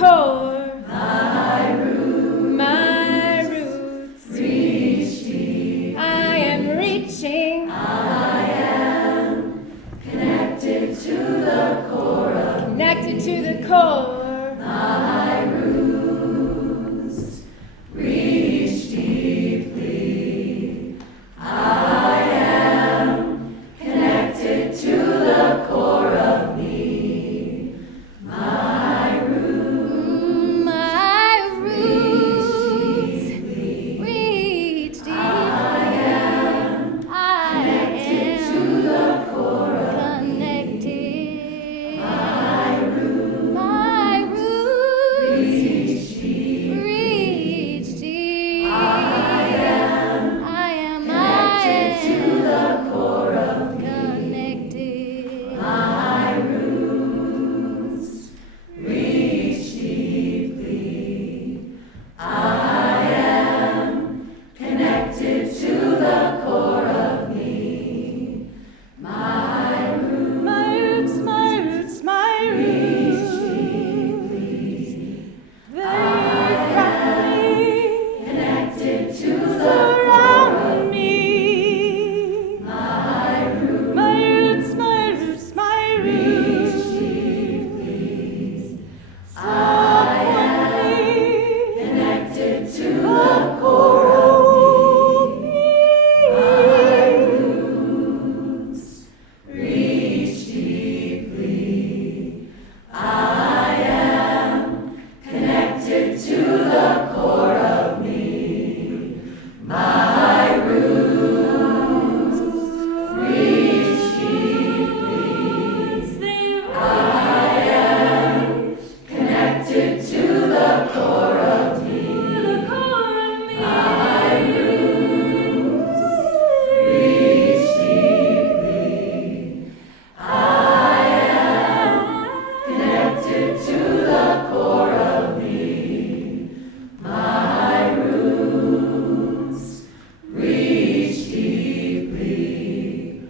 core. My roots reach deep. I am reaching. I am connected to the core of Connected to the core. my roots reach deeply. I am connected to the core of me. My roots reach deep. I am connected to the core of connected. my roots My roots reach deep. reach deep. I am connected to the core of me. connected. My roots reach deeply. I am connected to the core of me. My roots reach deeply. Very properly Connected to the core surround of me. my roots My reach roots deeply. I support me. connected to the core of me. My roots reach deeply. I am connected to the core of me. My roots reach deeply. I am connected to the core of me. My roots reach deeply. I am connected to the core of me. My roots reach deeply.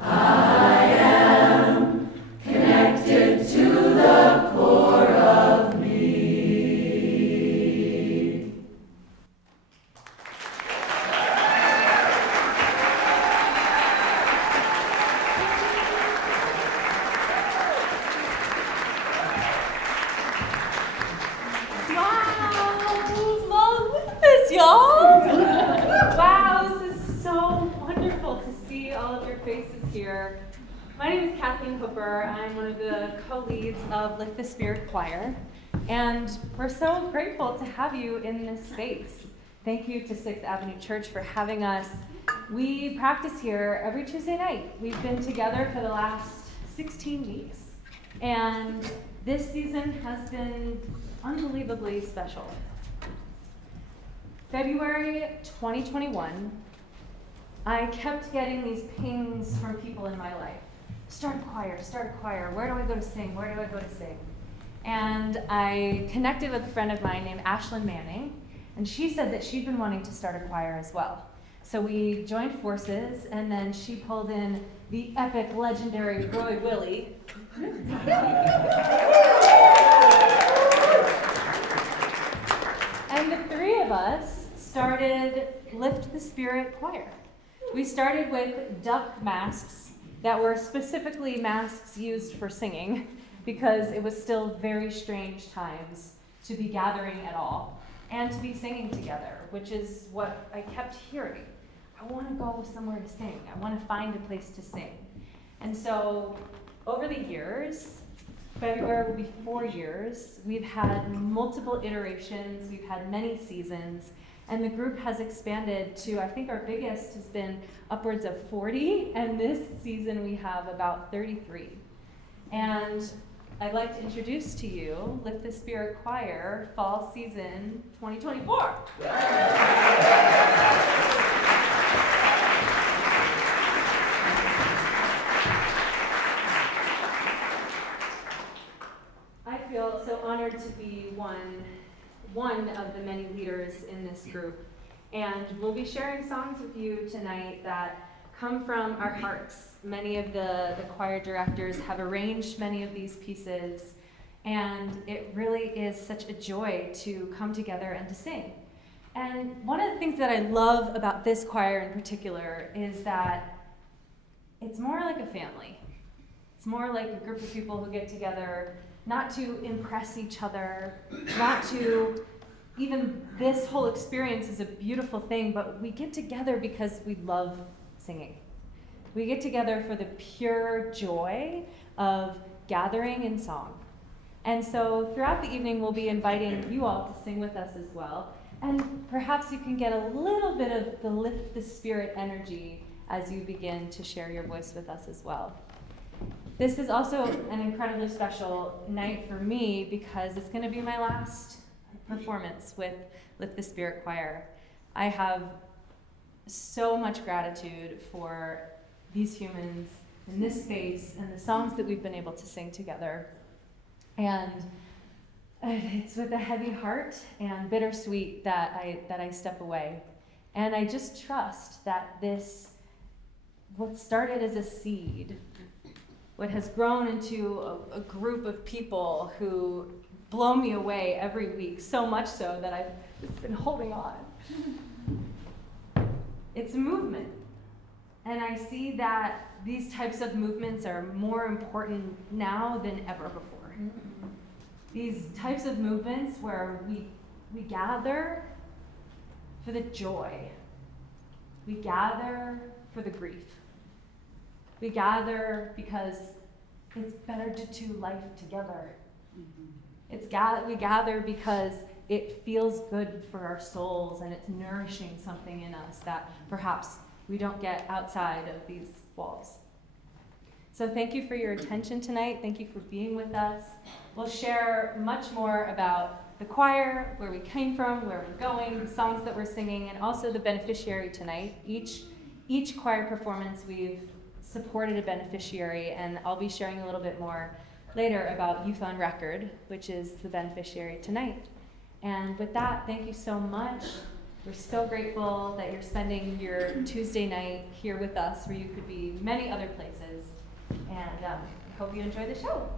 I am connected to the core of me. Wow! Look at this, y'all! Wow, this is so wonderful to see all of your faces here. My name is Kathleen Hooper. I'm one of the co-leads of Lift the Spirit Choir, and we're so grateful to have you in this space. Thank you to 6th Avenue Church for having us. We practice here every Tuesday night. We've been together for the last 16 weeks, and this season has been unbelievably special. February 2021, I kept getting these pings from people in my life. Start a choir, where do I go to sing, And I connected with a friend of mine named Ashlyn Manning, and she said that she'd been wanting to start a choir as well. So we joined forces, and then she pulled in the epic, legendary Willey. And the three of us started Lift the Spirit Choir. We started with duck masks that were specifically masks used for singing because it was still very strange times to be gathering at all and to be singing together, which is what I kept hearing. I want to go somewhere to sing. I want to find a place to sing. And so over the years, February will be 4 years, we've had multiple iterations, we've had many seasons, and the group has expanded to, I think our biggest has been upwards of 40, and this season we have about 33. And I'd like to introduce to you Lift the Spirit Choir Fall Season 2024. I feel so honored to be one of the many leaders in this group. And we'll be sharing songs with you tonight that come from our hearts. Many of the choir directors have arranged many of these pieces, And it really is such a joy to come together and to sing. And one of the things that I love about this choir in particular is that it's more like a family. It's more like a group of people who get together not to impress each other, not to, even this whole experience is a beautiful thing, but we get together because we love singing. We get together for the pure joy of gathering in song. And so throughout the evening, we'll be inviting you all to sing with us as well. And perhaps you can get a little bit of the lift the spirit energy as you begin to share your voice with us as well. This is also an incredibly special night for me because it's going to be my last performance with Lift the Spirit Choir. I have so much gratitude for these humans in this space and the songs that we've been able to sing together. And it's with a heavy heart and bittersweet that I step away. And I just trust that this, what started as a seed, what has grown into a group of people who blow me away every week, so much so that I've just been holding on. It's a movement. And I see that these types of movements are more important now than ever before. Mm-hmm. These types of movements where we gather for the joy. We gather for the grief. We gather because it's better to do life together. Mm-hmm. We gather because it feels good for our souls and it's nourishing something in us that perhaps we don't get outside of these walls. So thank you for your attention tonight. Thank you for being with us. We'll share much more about the choir, where we came from, where we're going, the songs that we're singing, and also the beneficiary tonight. Each choir performance we've supported a beneficiary, and I'll be sharing a little bit more later about Youth on Record, which is the beneficiary tonight. And with that, thank you so much. We're so grateful that you're spending your Tuesday night here with us, where you could be many other places. And I hope you enjoy the show.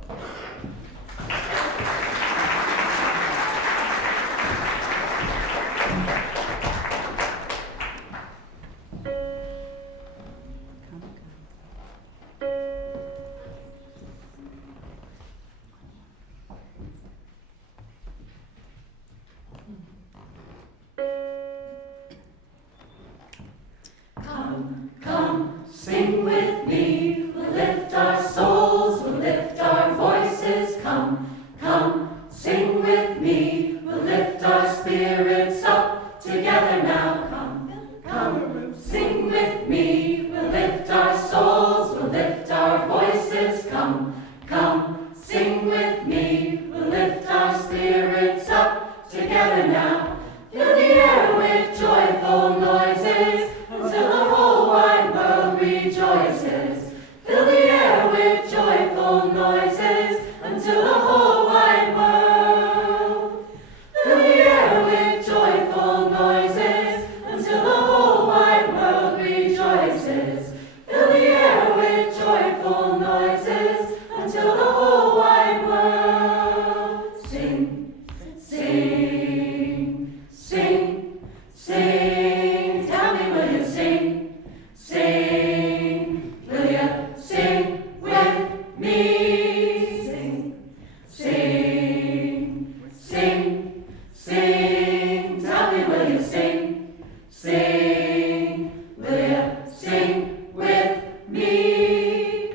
Come, sing with me. We'll lift our souls, we'll lift our voices. Come, sing with me. We'll lift our spirits up together now. Come, sing with me. We'll lift our souls, we'll lift our voices. Come, sing with me. We'll lift our spirits up together now. Fill the air with joyful noises until the whole wide world rejoices. Fill the air with joyful noises until the whole wide world. Fill the air with joyful noises until the whole wide world rejoices. Fill the air with joyful noises until the whole wide world. Sing, sing, sing, sing. Tell me, will you sing? Sing, will you sing with me? Sing, sing, sing, sing. Tell me, will you sing? Sing, will you sing with me?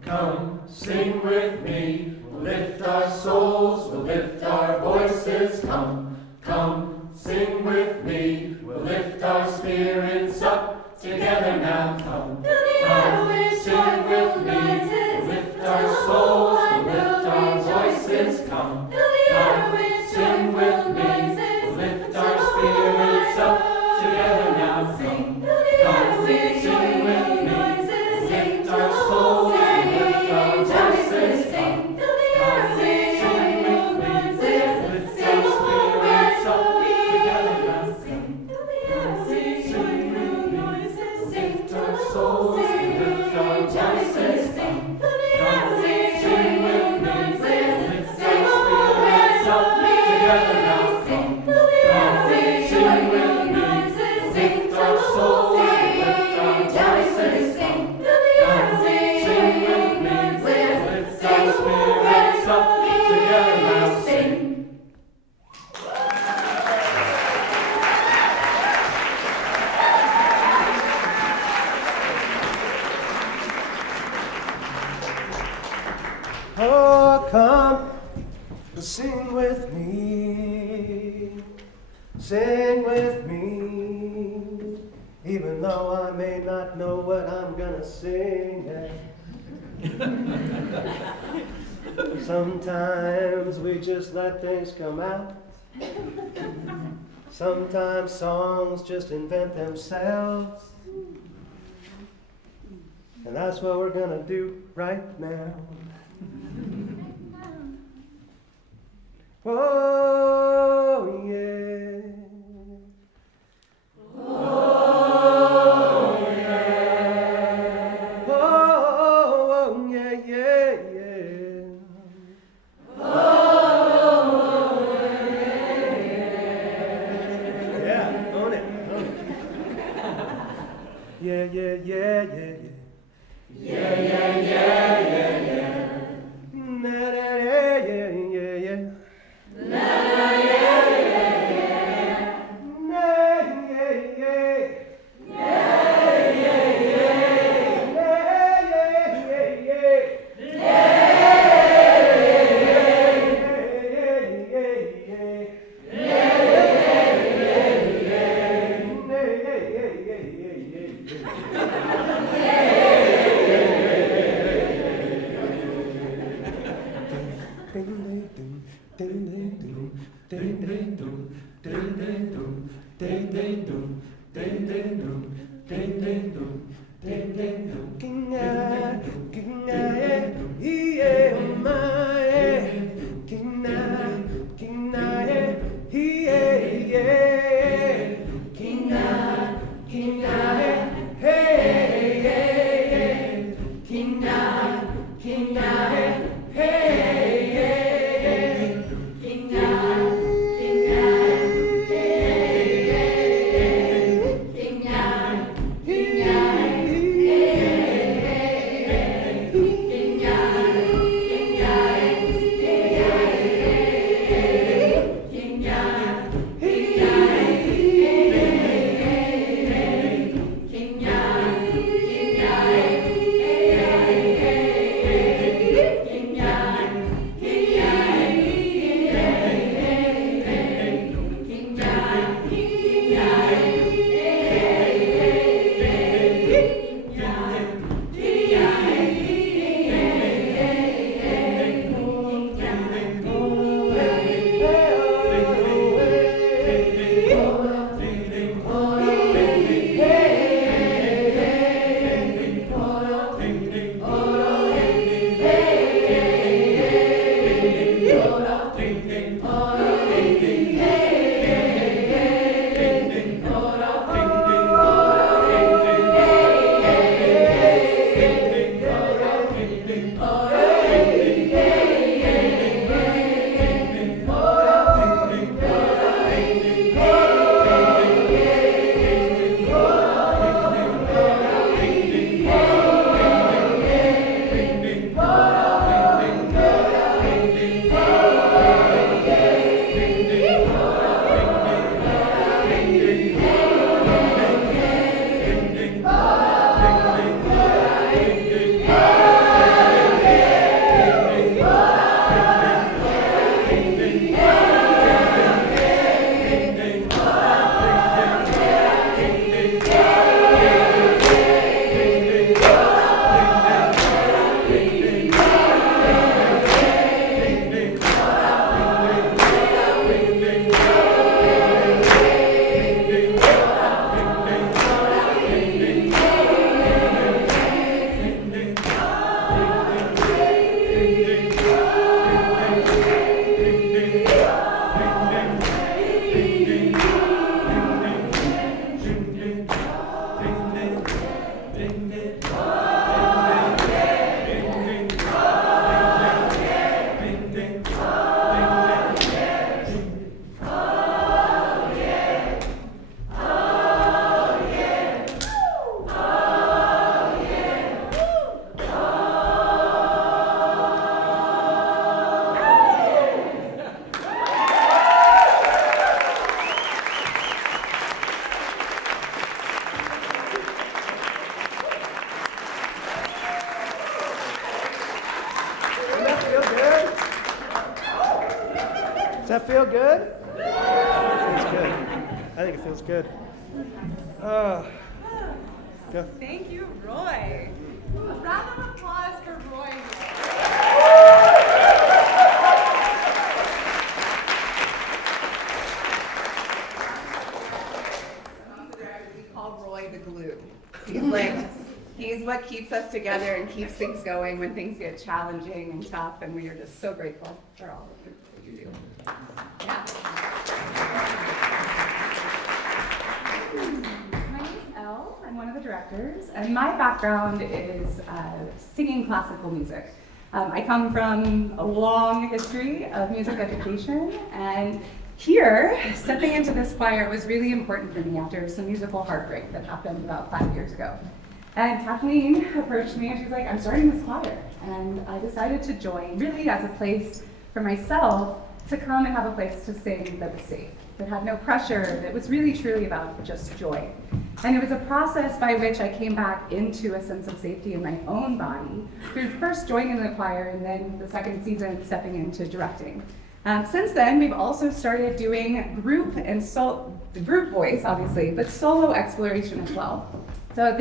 Come, sing with me. We'll lift our souls, we'll lift our voices. Come, sing with me. We'll lift our spirits up together now. Come, sing with me. We'll lift our souls, we'll lift our voices. Come, sing with me. We'll lift our spirits up together now. Come, sing with me. We'll lift our souls, we'll lift our voices. Come, sing with me. We'll lift our spirits up together now. Sing with me. Lift our souls, lift our voices. Come, sing with me. Lift Sing with me, sing with me, even though I may not know what I'm gonna sing. Sometimes we just let things come out. Sometimes songs just invent themselves. And that's what we're gonna do right now. Oh, yeah. Oh, yeah. Oh, yeah, yeah, yeah. Oh, Yeah, own it. Yeah, yeah, yeah, yeah, yeah. yeah, yeah, yeah, yeah, yeah. Na, na, yeah, yeah, yeah, yeah. Na, na, yeah, yeah, yeah. Na, yeah, yeah. Yeah, yeah, yeah. Na, yeah, yeah, yeah. that feel good? It feels good. I think it feels good. Go. Thank you, Roy. A round of applause for Roy. We call Roy the glue. He's what keeps us together and keeps things going when things get challenging and tough, and we are just so grateful for all of that you do. Yeah. My name is Elle. I'm one of the directors, and my background is singing classical music. I come from a long history of music education, and here, stepping into this choir was really important for me after some musical heartbreak that happened about 5 years ago. And Kathleen approached me and she's like, I'm starting this choir. And I decided to join really as a place for myself to come and have a place to sing that was safe, that had no pressure, that was really truly about just joy. And it was a process by which I came back into a sense of safety in my own body through first joining the choir and then the second season stepping into directing. Since then, we've also started doing group voice, obviously, but solo exploration as well. So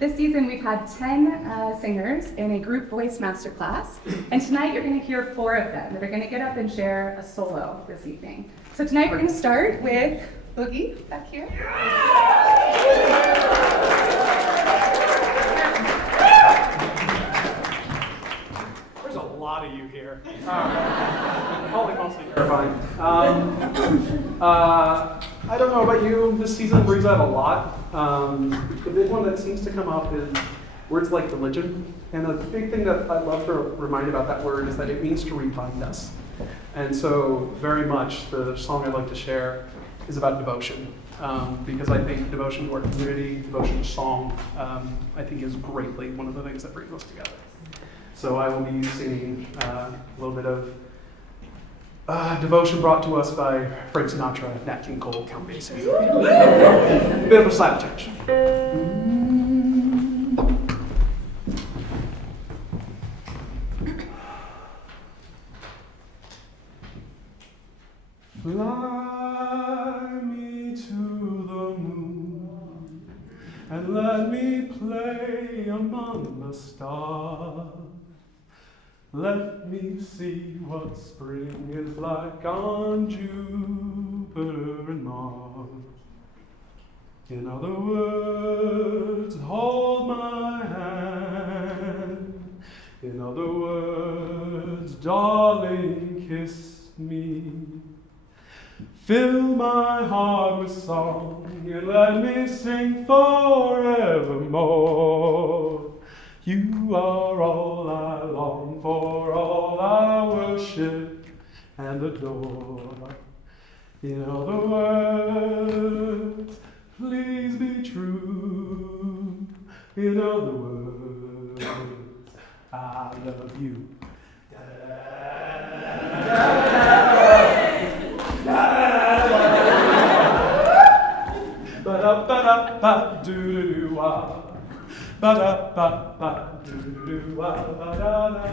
this season we've had 10 singers in a group voice masterclass, and tonight you're going to hear 4 of them that are going to get up and share a solo this evening. So tonight we're going to start with Boogie back here. There's a lot of you here. Probably mostly terrifying. I don't know about you, this season brings out a lot. The big one that seems to come up is words like religion. And the big thing that I'd love to remind about that word is that it means to remind us. And so very much the song I'd like to share is about devotion. Because I think devotion to our community, devotion to song, I think is greatly one of the things that brings us together. So I will be singing a little bit of devotion brought to us by Frank Sinatra, Nat King Cole, Count Basie. A bit of a slight touch. Fly me to the moon and let me play among the stars. Let me see what spring is like on Jupiter and Mars. In other words, hold my hand. In other words, darling, kiss me. Fill my heart with song and let me sing forevermore. You are all I long for, all I worship and adore. In other words, please be true. In other words, I love you. Ba-da-ba-da-ba-doo-doo-wah. Ba-da-ba-ba-doo-doo-wah. Ba-da-da.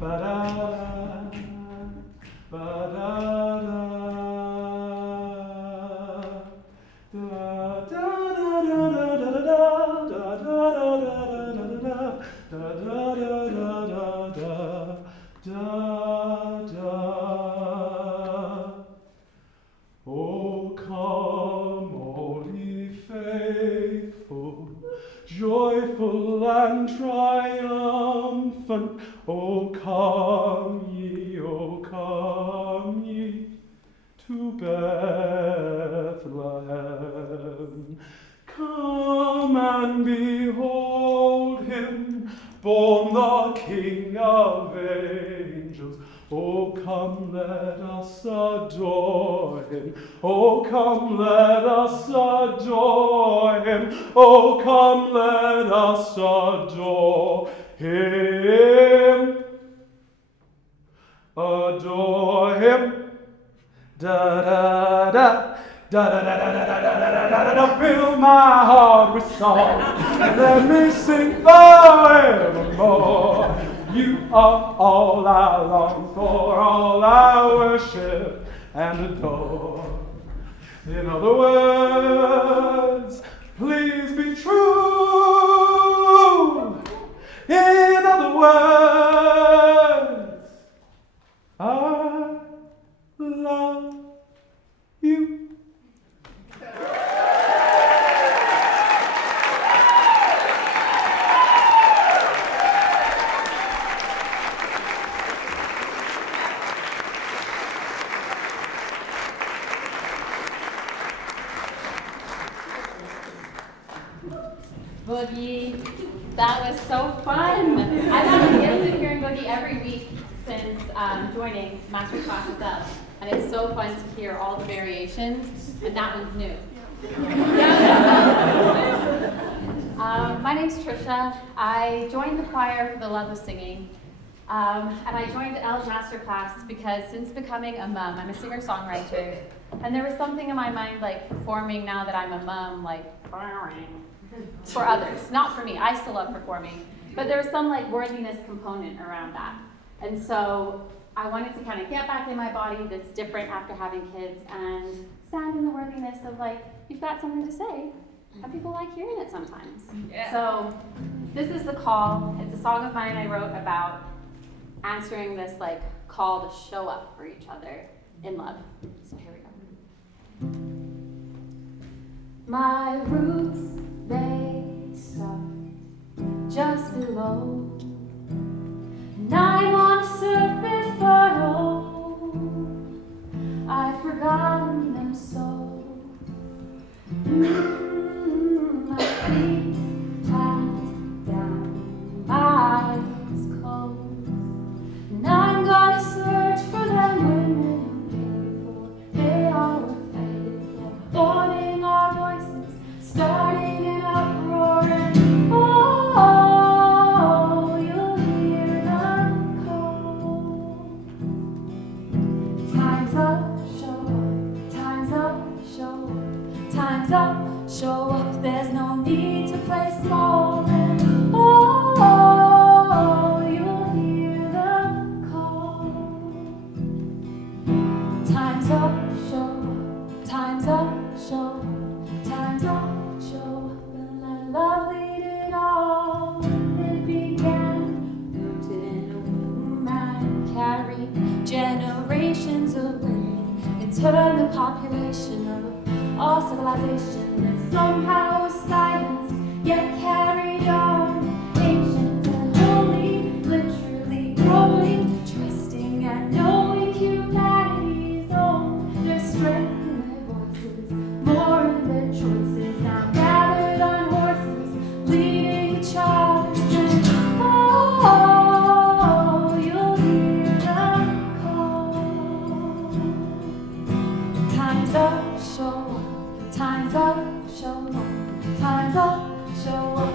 Ba-da-da. Ba-da-da. Oh, come, all ye faithful, joyful and triumphant. Oh, come ye to Bethlehem. Come and behold him, born the King of angels. Oh, come, let us adore him. Oh, come, let us adore him. Oh, come, let us adore him. Adore him. Da da da. Da da da da da da da da da da da. Fill my heart with song. Let me sing forevermore. You are all I long for, all I worship and adore. In other words, please be true. In other words, I love you. Boogie, that was so fun. I've been hearing Boogie every week since joining Master Class with Elle, and it's so fun to hear all the variations, and that one's new. My name's Tricia. I joined the choir for the love of singing, and I joined Elle's Master Class because since becoming a mom, I'm a singer-songwriter, and there was something in my mind like performing now that I'm a mom, like for others, not for me. I still love performing, but there was some like worthiness component around that. And so I wanted to kind of get back in my body that's different after having kids and stand in the worthiness of like, you've got something to say, and people like hearing it sometimes. Yeah. So this is The Call. It's a song of mine I wrote about answering this like call to show up for each other in love. So here we go. My roots, they stop just below, and I'm on the surface, but oh, I've forgotten them so. My feet planted down, my eyes closed, and I'm gonna search for them women who cared for. They are worth fighting for, owning our voices, starting an uproar, and oh, you'll hear them call. Time's up, show up. Time's up, show up. Time's up, show up. There's no need to play small, and oh, you'll hear them call. Time's up, show up. Time's up, show up. Time's up, show up. And let love lead it all. It began, rooted in a womb and carried generations of women, and turned the population of all civilization, and somehow was silenced, yet carried on. Ancient and holy, literally growing, trusting and knowing humanity's own. There's strength in their voices, more in their choices, now gathered on horses, leading the charge. And oh, you'll hear them call. Time's up, show up. Time's up, show up. Time's up, show up.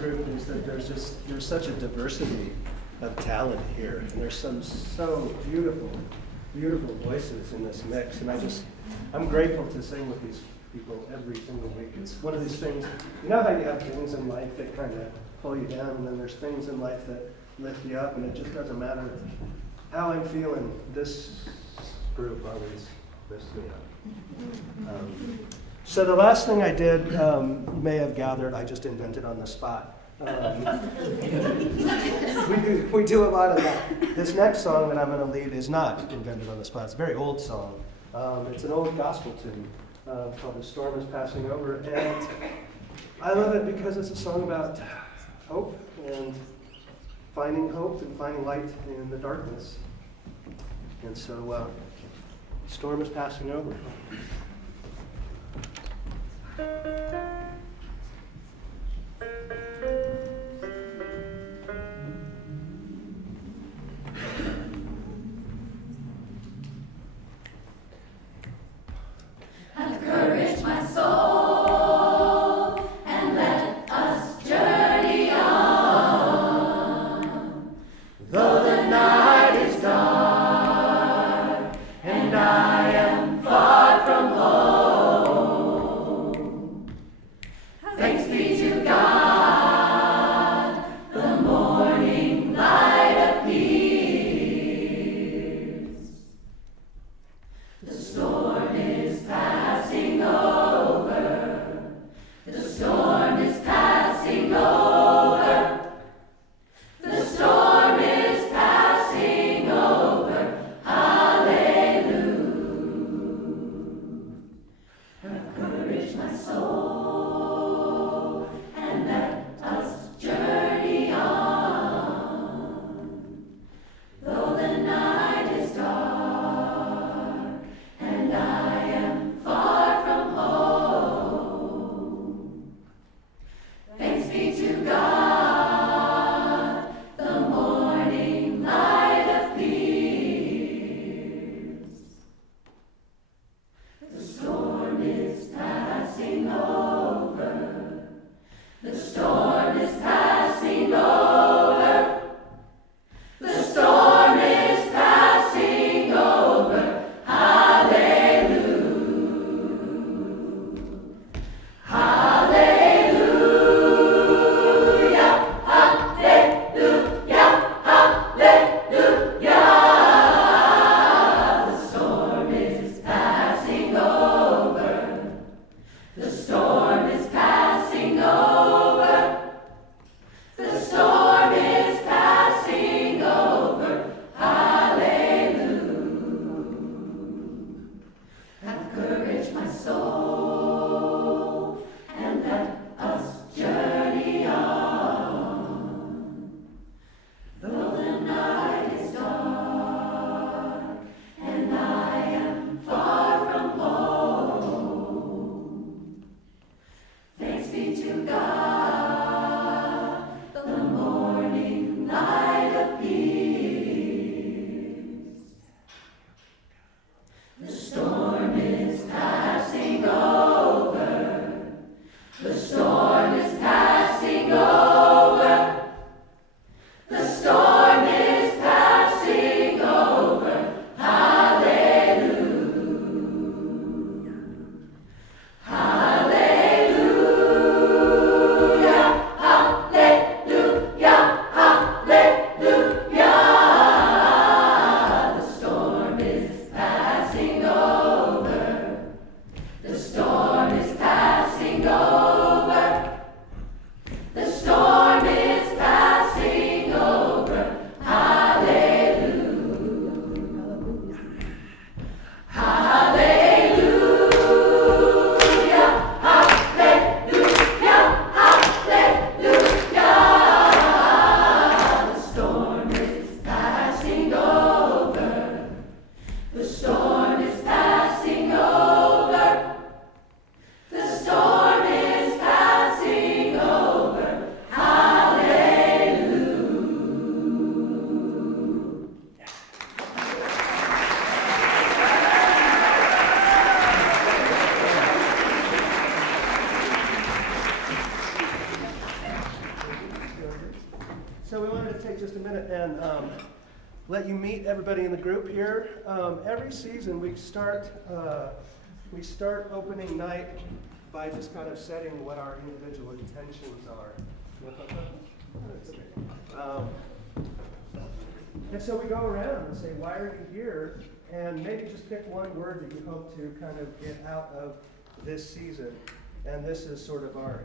group is that there's such a diversity of talent here, and there's some so beautiful voices in this mix, and I'm grateful to sing with these people every single week. It's one of these things, you know how you have things in life that kind of pull you down, and then there's things in life that lift you up, and it just doesn't matter how I'm feeling. This group always lifts me up. So the last thing I did, you may have gathered, I just invented on the spot. We do a lot of that. This next song that I'm going to lead is not invented on the spot. It's a very old song. It's an old gospel tune called "The Storm Is Passing Over," and I love it because it's a song about hope and finding hope and finding light in the darkness. And so, "Storm Is Passing Over." Have courage, my soul, and let us journey on. Though the night is dark, and I am far from home, going to take just a minute and let you meet everybody in the group here. Every season we start opening night by just kind of setting what our individual intentions are. And so we go around and say, why are you here? And maybe just pick one word that you hope to kind of get out of this season. And this is sort of our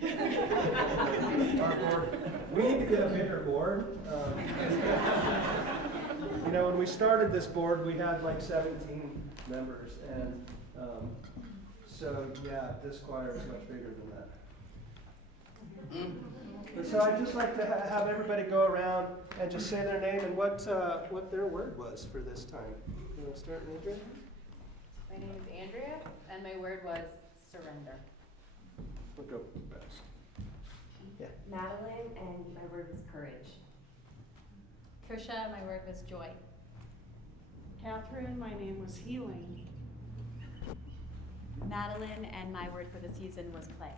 board. We need to get a bigger board. When we started this board, we had like 17 members. And so, yeah, this choir is much bigger than that. And so I'd just like to have everybody go around and just say their name and what their word was for this time. You want to start, Andrea? My name is Andrea, and my word was surrender. We'll go fast. Yeah. Madeline, and my word was courage. Tricia, my word was joy. Catherine, my name was healing. Madeline, and my word for the season was play.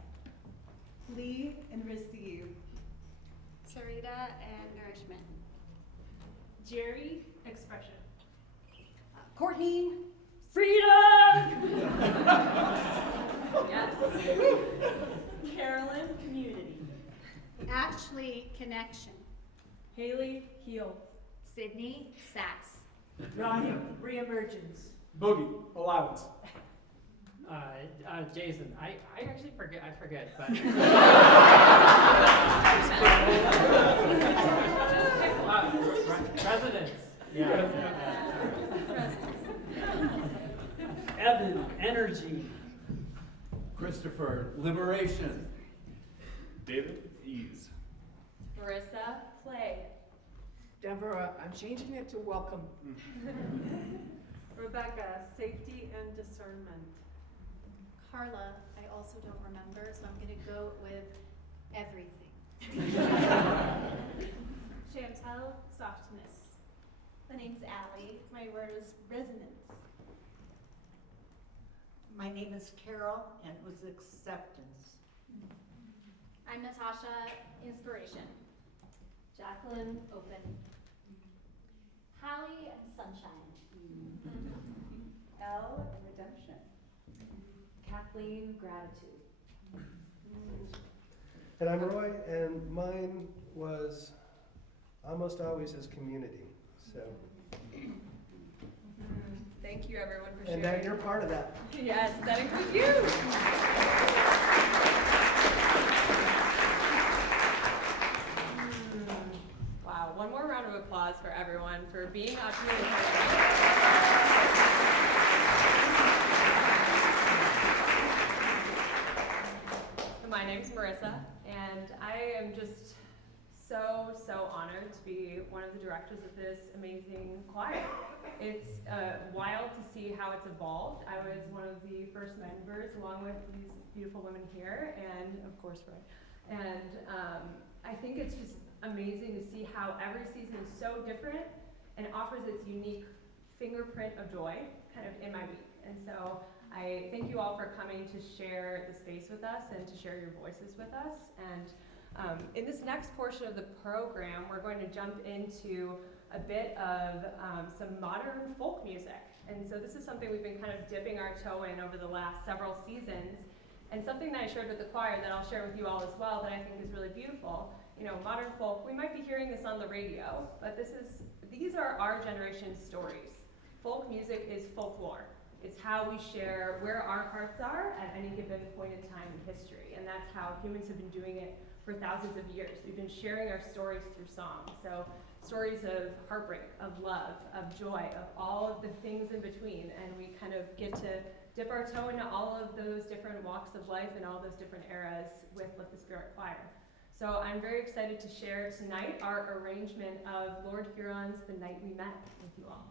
Lee and receive. Sarita and nourishment. Jerry, expression. Courtney, Freedom! yes. Carolyn, community. Ashley, connection. Haley, heal. Sydney, sass. Rahim, reemergence. Boogie, allowance. Jason, I actually forget, but. Residence. Yeah. Evan, energy. Christopher, liberation. David, ease. Marissa, play. Deborah, I'm changing it to welcome. Rebecca, safety and discernment. Carla, I also don't remember, so I'm going to go with everything. Chantel, softness. My name's Allie. My word is resonance. My name is Carol, and it was acceptance. I'm Natasha, inspiration. Jacqueline, open. Hallie and sunshine. Elle and redemption. Kathleen, gratitude. And I'm Roy, and mine was almost always as community. So. Thank you, everyone, for sharing. And now you're part of that. Yes, that includes you. Wow, one more round of applause for everyone for being up here. My name's Marissa, and I am just so honored to be one of the directors of this amazing choir. It's wild to see how it's evolved. I was one of the first members along with these beautiful women here, and of course Roy. And I think it's just amazing to see how every season is so different and offers its unique fingerprint of joy kind of in my week. And so I thank you all for coming to share the space with us and to share your voices with us. And in this next portion of the program, we're going to jump into a bit of some modern folk music. And so this is something we've been kind of dipping our toe in over the last several seasons, and something that I shared with the choir that I'll share with you all as well that I think is really beautiful. You know, modern folk, we might be hearing this on the radio, but these are our generation's stories. Folk music is folklore. It's how we share where our hearts are at any given point in time in history, and that's how humans have been doing it for thousands of years. We've been sharing our stories through song. So stories of heartbreak, of love, of joy, of all of the things in between, and we kind of get to dip our toe into all of those different walks of life and all those different eras with Lift the Spirit Choir. So I'm very excited to share tonight our arrangement of Lord Huron's The Night We Met with you all.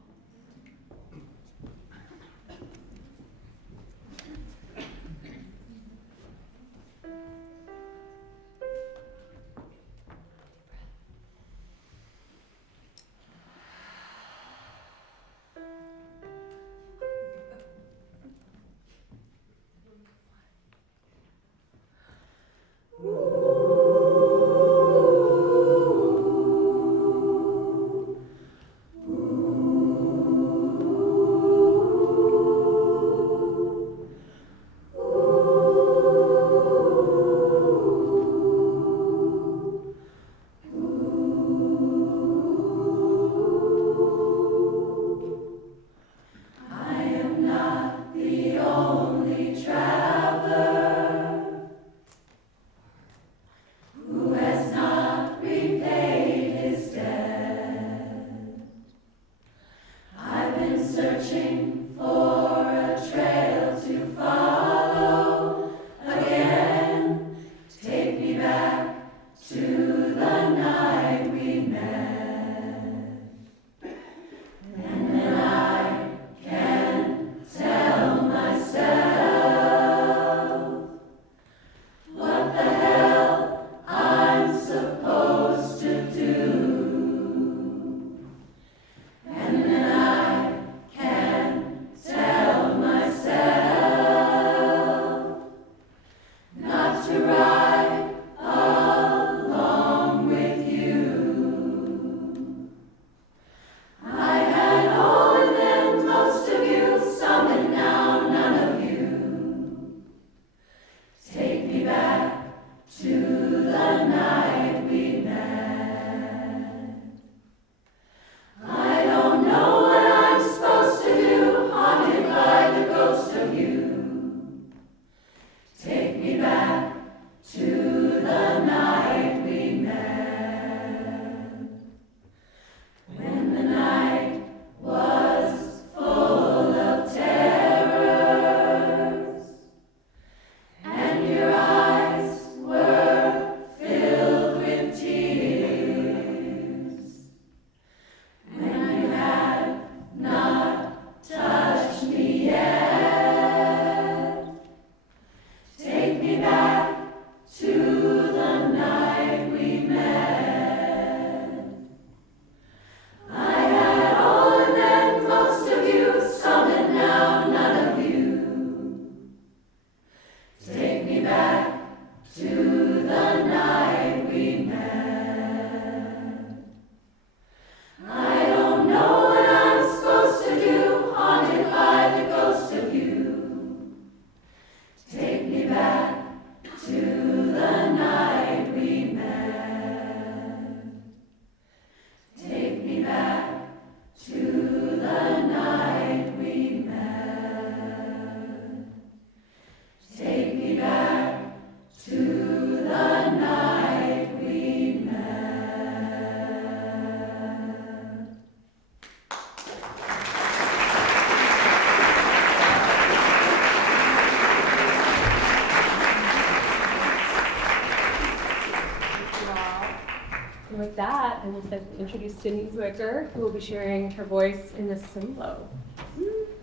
I would like to introduce Zwicker, who will be sharing her voice in this solo.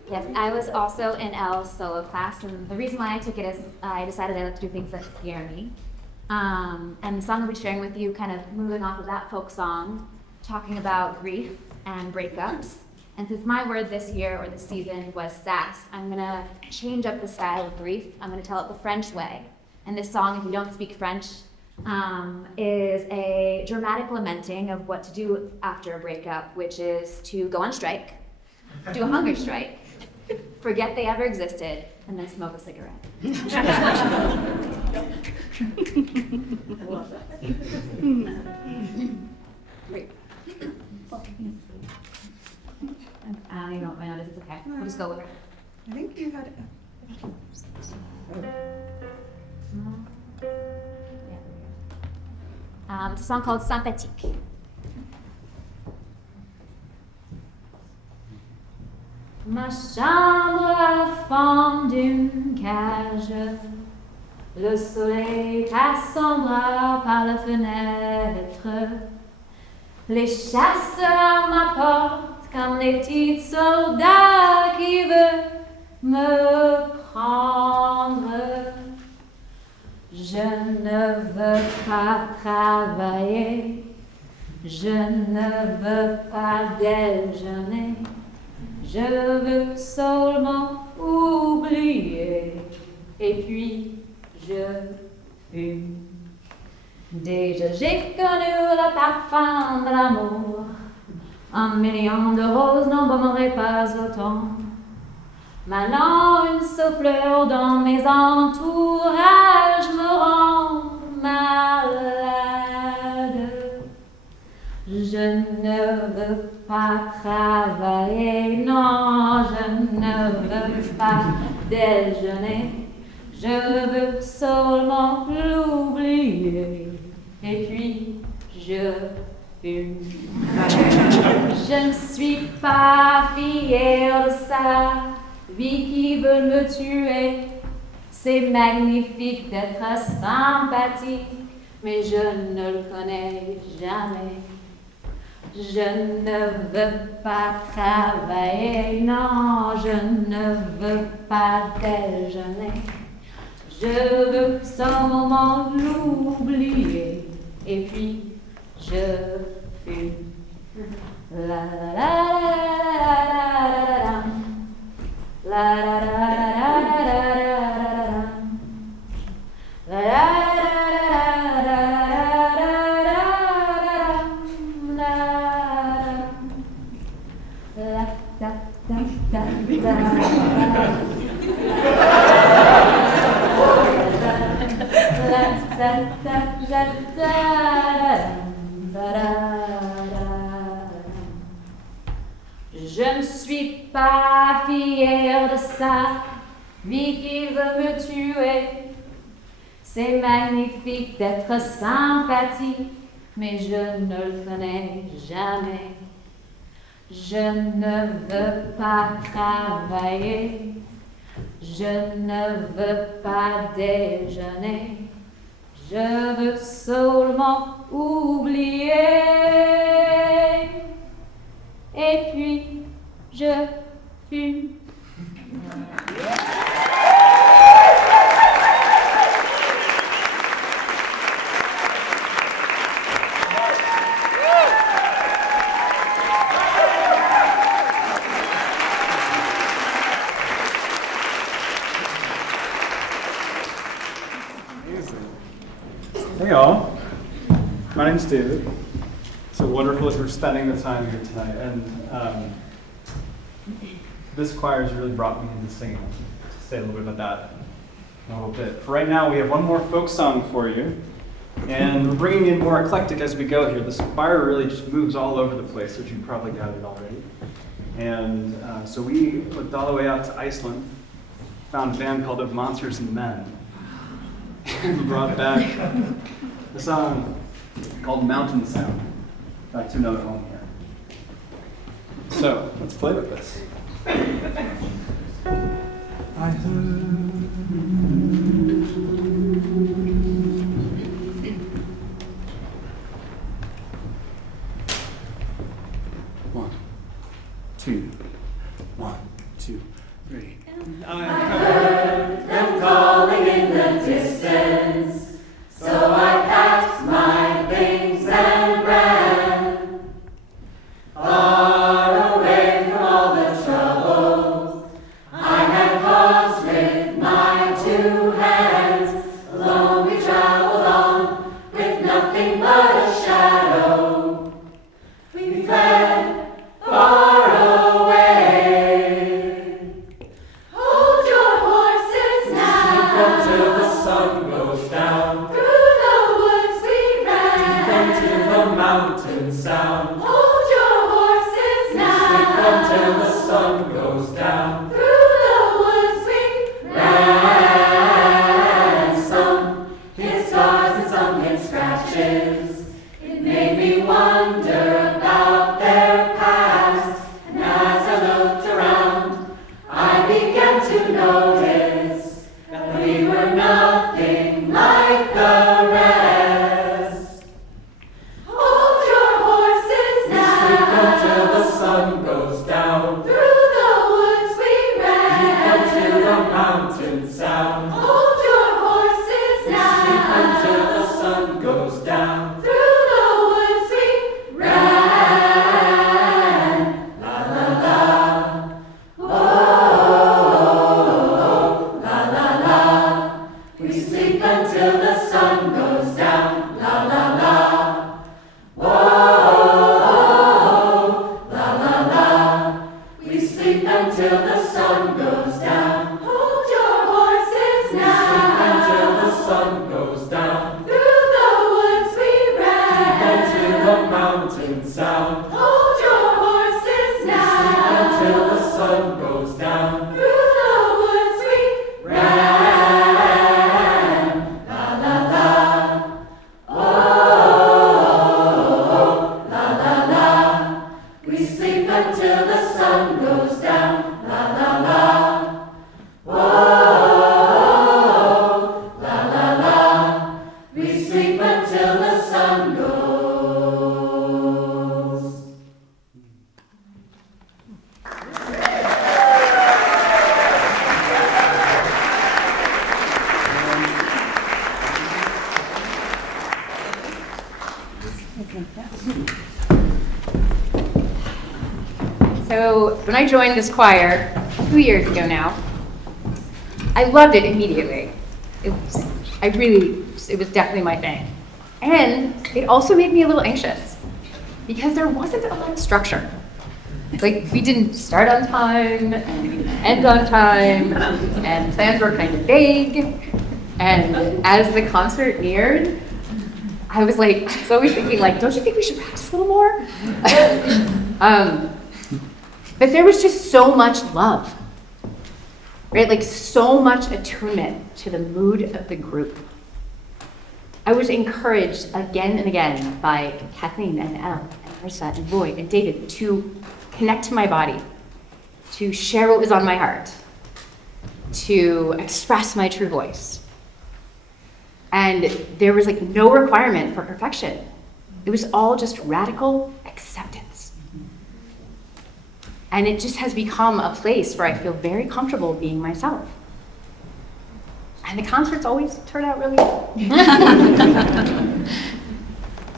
Yes, I was also in Elle's solo class, and the reason why I took it is I decided I like to do things that scare me. And the song I'll be sharing with you, kind of moving off of that folk song, talking about grief and breakups. And since my word this year or this season was sass, I'm gonna change up the style of grief. I'm gonna tell it the French way. And this song, if you don't speak French, is a dramatic lamenting of what to do after a breakup, which is to go on strike, do a hunger strike, forget they ever existed, and then smoke a cigarette. Great. You don't my notice, it's okay. We'll just go with it. I think you had. It's a song called Sympathique. Ma chambre a forme d'une cage. Le soleil passe son bras par la fenêtre. Les chasseurs m'apportent comme des petits soldats qui veulent me prendre. Je ne veux pas travailler, je ne veux pas déjeuner, je veux seulement oublier, et puis je fume. Déjà j'ai connu le parfum de l'amour, 1 million de roses n'embaumerait pas autant. Maintenant une souffleur dans mes entourages me rend malade. Je ne veux pas travailler, non, je ne veux pas déjeuner. Je veux seulement l'oublier, et puis je fume. Je ne suis pas fière de ça. Vie qui veut me tuer, c'est magnifique d'être sympathique, mais je ne le connais jamais. Je ne veux pas travailler, non, je ne veux pas déjeuner. Je veux seulement l'oublier, et puis je fume. La la la la la la la. La la la la la la la la. La Je ne suis pas fière de ça, vie qui veut me tuer. C'est magnifique d'être sympathique, mais je ne le connais jamais. Je ne veux pas travailler, je ne veux pas déjeuner. Je veux seulement oublier, et puis je fume. Hey all, my name's David. So wonderful that we're spending the time here tonight. And this choir has really brought me into singing. To say a little bit about that in a little bit. For right now, we have one more folk song for you. And we're bringing in more eclectic as we go here. This choir really just moves all over the place, which you've probably gathered already. And so we looked all the way out to Iceland, found a band called Of Monsters and Men, and brought back a song called Mountain Sound, back to another home here. So, let's play with this. I heard 2. 1, 2, 3. I heard them calling in the distance, so I packed my things and ran far away from all the troubles I had caused with my 2 hands. Alone we traveled on with nothing but a shadow. We fled far away. Hold your horses now. Until the sun goes down. Through the woods we ran. Until the mountains sound. Hold your horses now. Until the sun goes down. Through the woods we ran. Some hit scars and some hit scratches. It made me wonder about their past. And as I looked around, I began to notice that we were nothing like the rest. Hold your horses now. Until the sun goes down. Through the woods we ran. Until the mountains sound. Hold your horses now. Until the sun goes down. Through the woods we ran. La la la. Oh, la la la. We sleep until the sun goes down. La la la. Whoa, la la la. We sleep until the sun goes down. Hold your horses now. Until the sun goes down. Through the woods we ran. Until the mountains sound. Hold your horses now. Until the sun goes down. Through the woods we ran. La la la. Oh, la la la. We sleep until the sun goes down. La la la. Oh, la la la. We sleep until the sun goes. So when I joined this choir 2 years ago now, I loved it immediately. It was definitely my thing. And it also made me a little anxious because there wasn't a lot of structure. Like, we didn't start on time and end on time, and plans were kind of vague. And as the concert neared, I was always thinking, don't you think we should practice a little more? But there was just so much love, right? So much attunement to the mood of the group. I was encouraged again and again by Kathleen and Elle and Marissa and Roy and David to connect to my body, to share what was on my heart, to express my true voice. And there was no requirement for perfection. It was all just radical acceptance. And it just has become a place where I feel very comfortable being myself. And the concerts always turn out really well.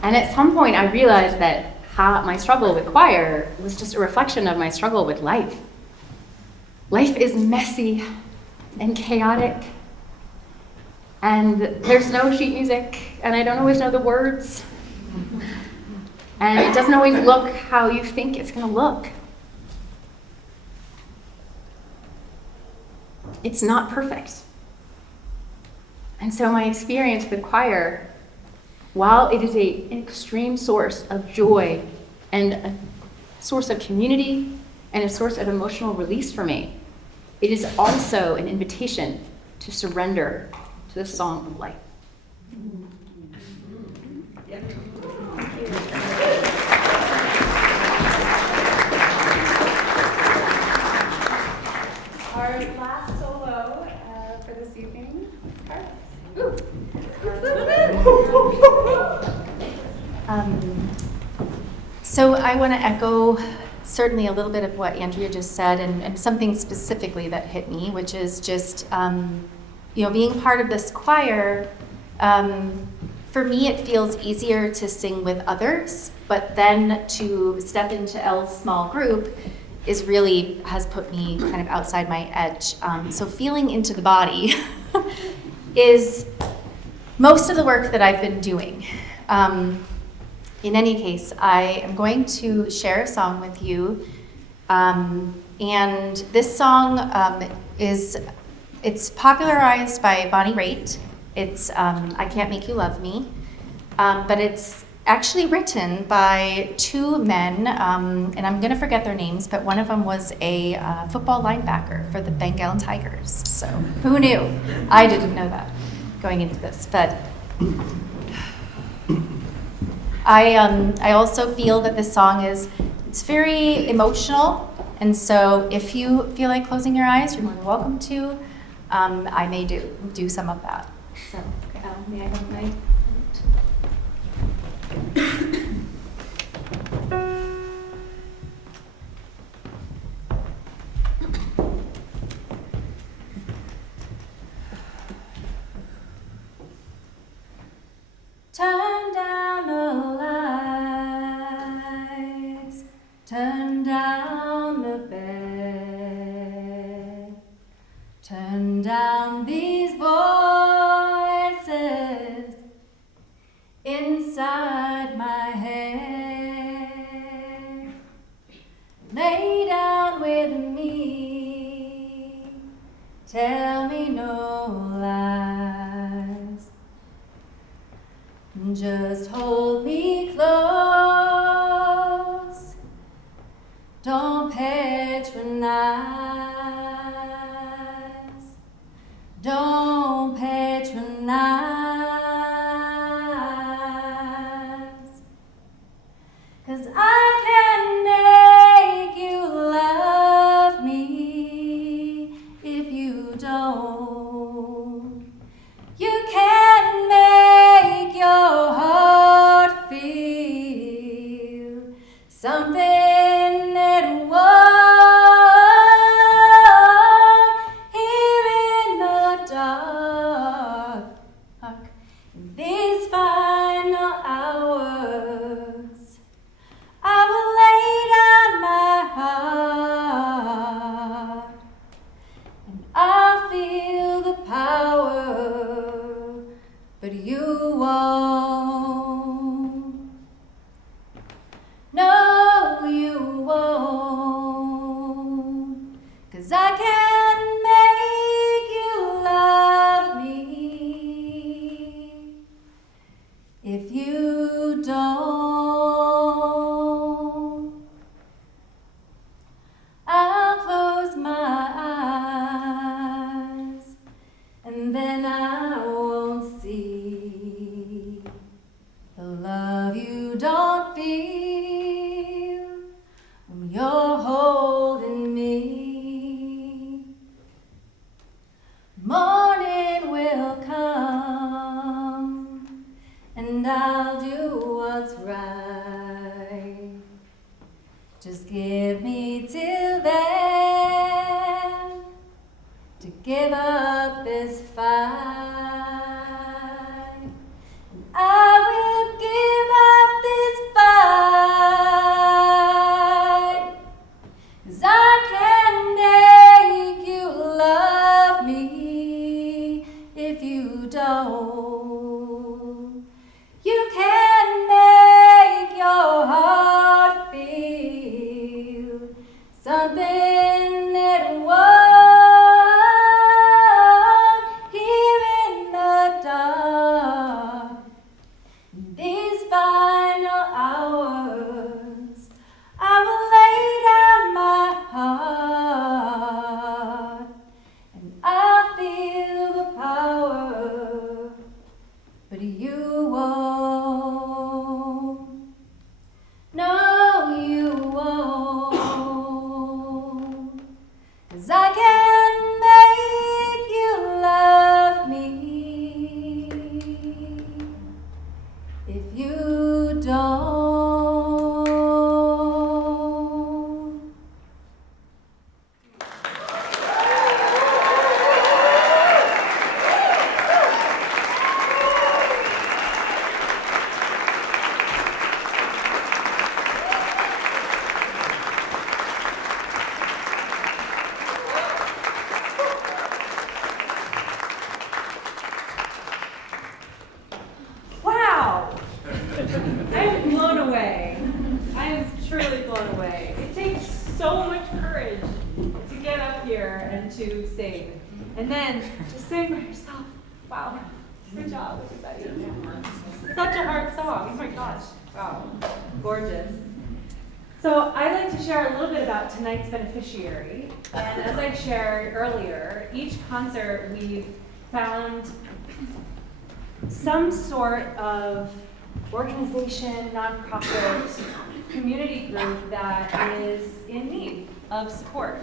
And at some point I realized that my struggle with choir was just a reflection of my struggle with life. Life is messy and chaotic, and there's no sheet music, and I don't always know the words. And it doesn't always look how you think it's gonna look. It's not perfect. And so my experience with choir, while it is an extreme source of joy and a source of community and a source of emotional release for me, it is also an invitation to surrender to the song of life. Our last solo for this evening is Carla. So I want to echo certainly a little bit of what Andrea just said, and something specifically that hit me, which is just, being part of this choir. For me, it feels easier to sing with others, but then to step into Elle's small group has put me kind of outside my edge. So feeling into the body is most of the work that I've been doing. In any case, I am going to share a song with you. And this song it's popularized by Bonnie Raitt. It's I Can't Make You Love Me. But it's actually written by two men, and I'm gonna forget their names, but one of them was a football linebacker for the Bengal Tigers. So who knew? I didn't know that going into this, but I also feel that this song it's very emotional, and so if you feel like closing your eyes, you're more than welcome to. I may do some of that. So, may I have my turn down the lights, turn down the bed, turn down these voices inside my head. Lay down with me, tell me no lies, just hold me close, don't patronize, don't patronize, 'cause I can make you love me if you don't. You can make your heart feel something it won't. Here in the dark, in these final hours, I will lay down my heart, and I'll feel the power, but you won't. No, you won't, 'cause I can make you love me if you don't. I'll close my eyes, and then I won't see the love you don't feel when you're holding me. Morning will come, and I'll do what's right. Just give me till then to give up this fight. I will give up this fight, 'cause I can make you love me if you don't. You can make your heart feel something it won't. Here in the dark, these final hours, I will lay down my heart, and I'll feel the power, but you won't. No, you won't. way. It takes so much courage to get up here and to sing. And then to sing by yourself. Wow. Good job, everybody. Such a hard song. Oh my gosh. Wow. Gorgeous. So I'd like to share a little bit about tonight's beneficiary. And as I shared earlier, each concert we've found some sort of organization, nonprofit, community group that is in need of support.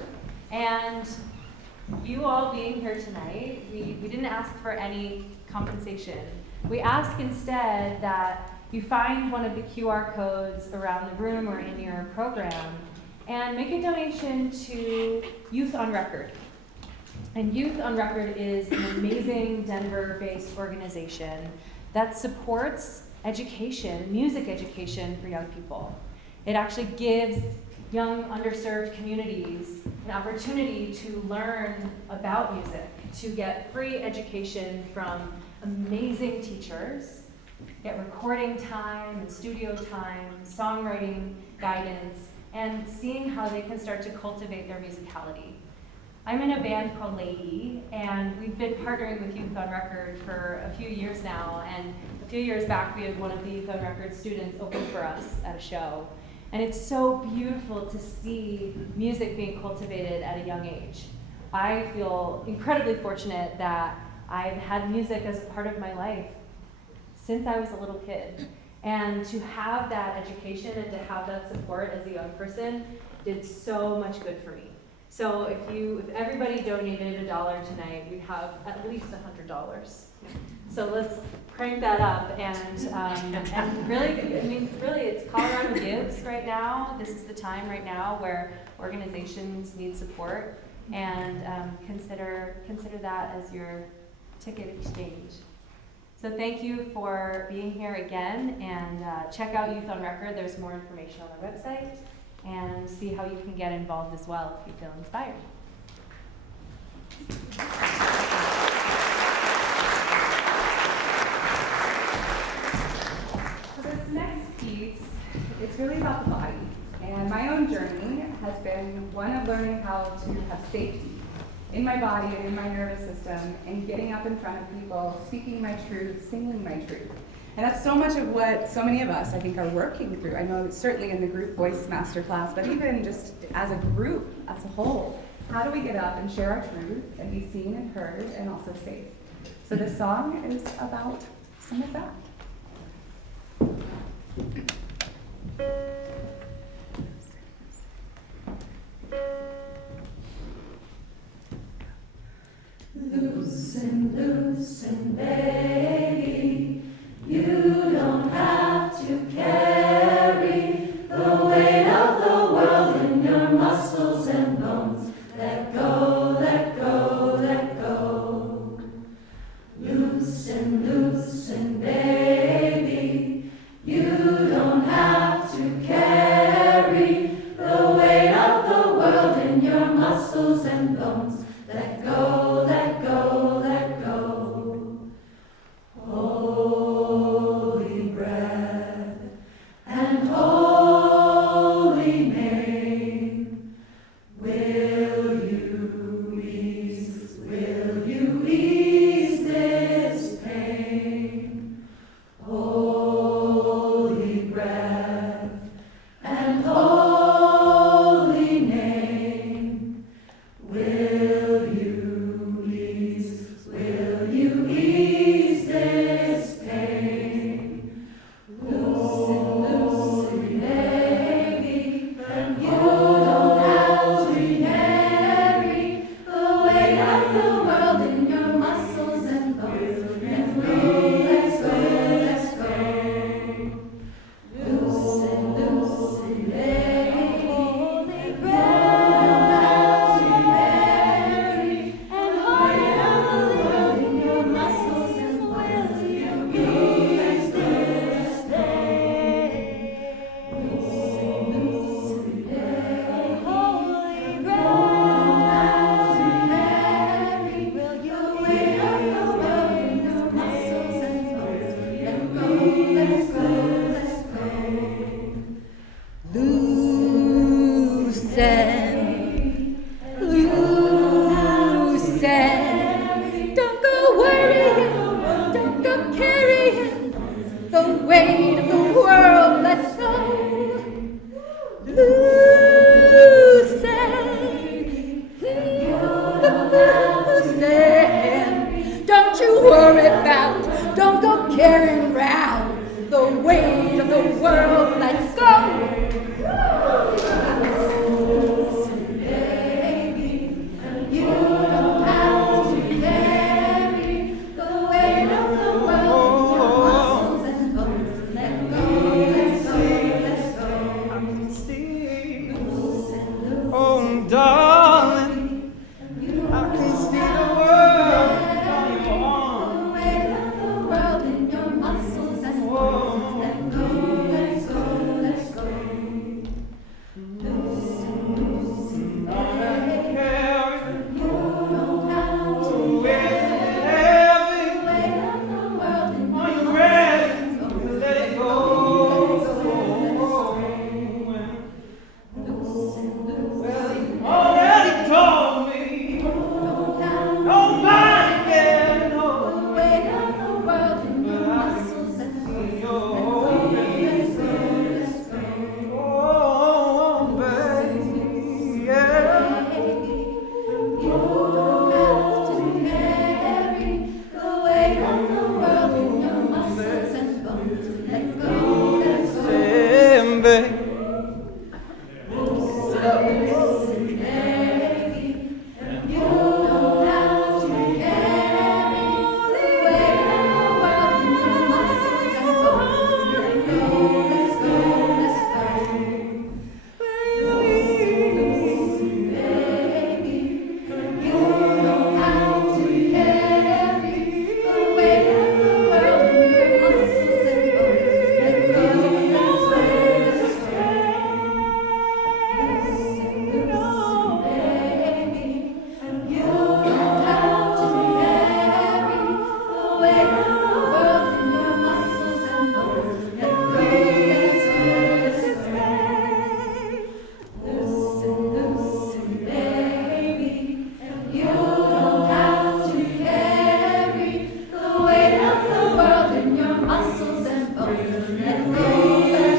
And you all being here tonight, we didn't ask for any compensation. We ask instead that you find one of the QR codes around the room or in your program and make a donation to Youth on Record. And Youth on Record is an amazing Denver-based organization that supports education, music education for young people. It actually gives young underserved communities an opportunity to learn about music, to get free education from amazing teachers, get recording time and studio time, songwriting guidance, and seeing how they can start to cultivate their musicality. I'm in a band called Lady, and we've been partnering with Youth on Record for a few years now, and a few years back we had one of the Youth on Record students open for us at a show. And it's so beautiful to see music being cultivated at a young age. I feel incredibly fortunate that I've had music as a part of my life since I was a little kid. And to have that education and to have that support as a young person did so much good for me. So if everybody donated $1 tonight, we'd have at least $100. So let's crank that up and really it's Colorado Gives right now. This is the time right now where organizations need support, and consider that as your ticket exchange. So thank you for being here again, and check out Youth on Record. There's more information on our website, and see how you can get involved as well if you feel inspired. So this next piece, it's really about the body. And my own journey has been one of learning how to have safety in my body and in my nervous system, and getting up in front of people, speaking my truth, singing my truth. And that's so much of what so many of us, I think, are working through. I know certainly in the group voice masterclass, but even just as a group, as a whole, how do we get up and share our truth and be seen and heard and also safe? So this song is about some of that. Loosen, loosen, baby. You don't have to carry the weight of the world in your muscles and bones. Let go, let go, let go. Loosen, loosen, baby. You don't have to carry the weight of the world in your muscles and bones. Let go, let go, let go. Don't you worry about, don't go carrying round the weight of the world. Let's go. You don't have to carry the weight of the world in your muscles and bones. Let go, let's go, let's go. Loose and loose. Oh, darling, I can see the world. The weight of the world in your muscles and bones. Let go, let's go, let's go. Loose and loose and baby. You don't have to carry the weight of the world in your muscles and bones. Let it go, let's go, loose and loose. Already told me nobody can know the weight of the world in your muscles and bones. Let's go, let's go. Oh, baby, yeah. You don't have to carry the weight of the world in your muscles and bones. Let go, let's go. Say, baby. Listen, baby, you don't have to carry the weight of the world in your muscles and bones. Let go, let's go, let's go. Listen, baby, you don't have to carry the weight of the world in your muscles and bones. Let go, let's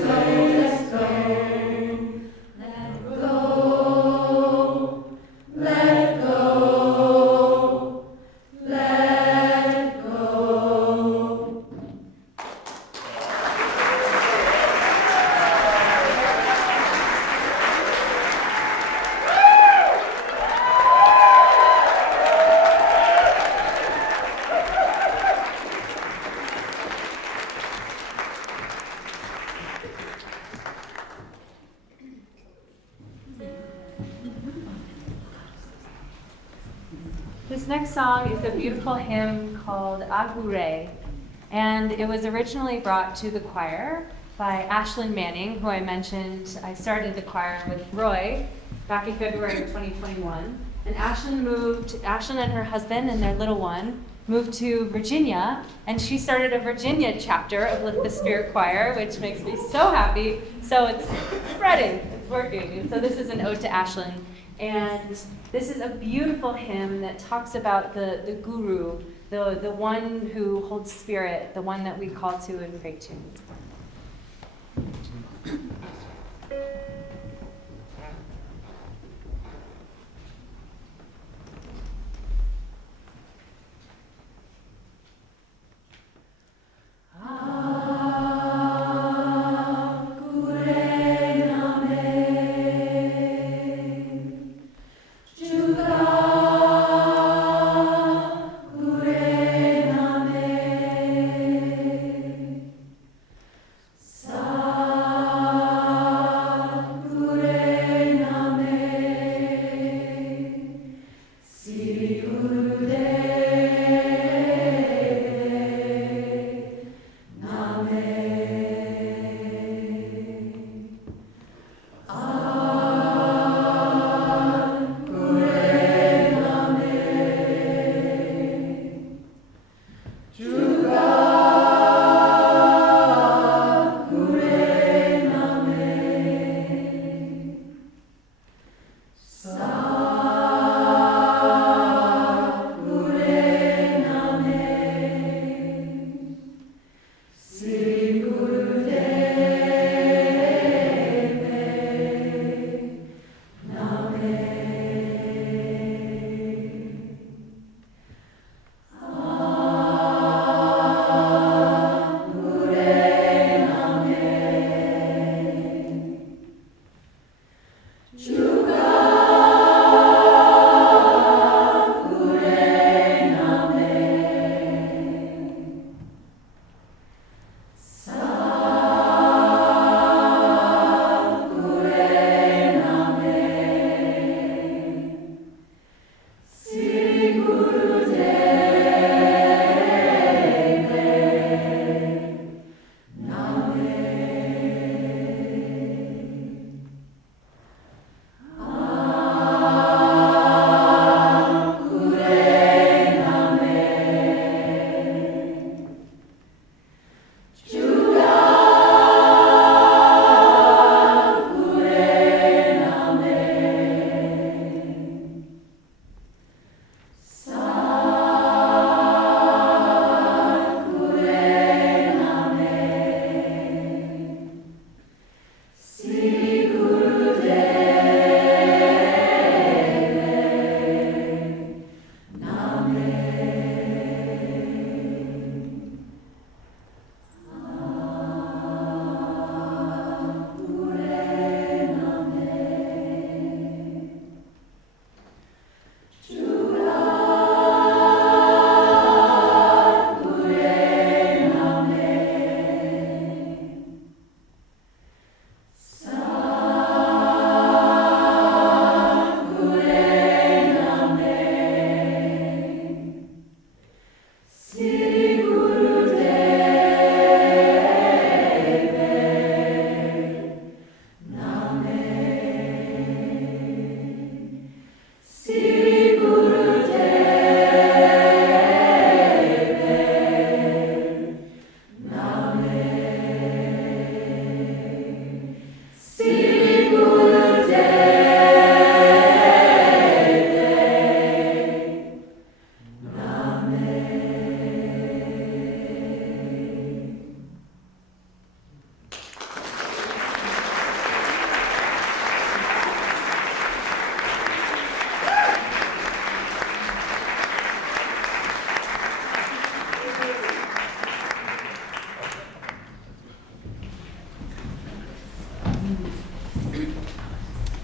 go, let's go. This next song is a beautiful hymn called Agure, and it was originally brought to the choir by Ashlyn Manning, who I mentioned. I started the choir with Roy back in February of 2021. And Ashlyn and her husband and their little one moved to Virginia, and she started a Virginia chapter of Lift the Spirit Choir, which makes me so happy. So it's spreading, it's working. And so this is an ode to Ashlyn. And this is a beautiful hymn that talks about the guru, the one who holds spirit, the one that we call to and pray to.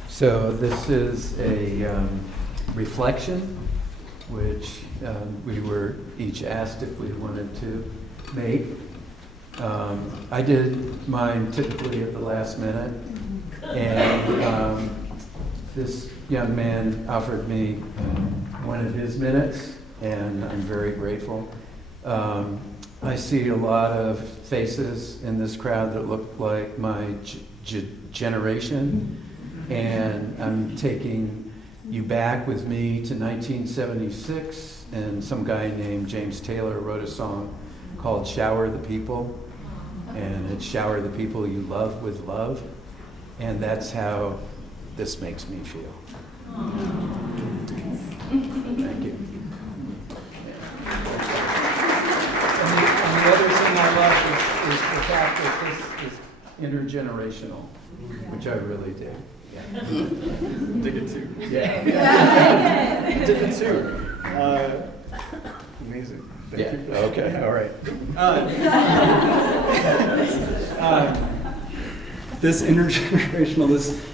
So this is a reflection, which we were each asked if we wanted to make. I did mine typically at the last minute, and this young man offered me one of his minutes, and I'm very grateful. I see a lot of faces in this crowd that look like my generation, and I'm taking you back with me to 1976, and some guy named James Taylor wrote a song called Shower the People, and it's shower the people you love with love, and that's how this makes me feel. Thank you. And the other thing I love is the fact that this is intergenerational, which I really dig. Yeah. Dig it too. Yeah. Dig it too. Amazing. Thank you. Okay. All right. This intergenerational,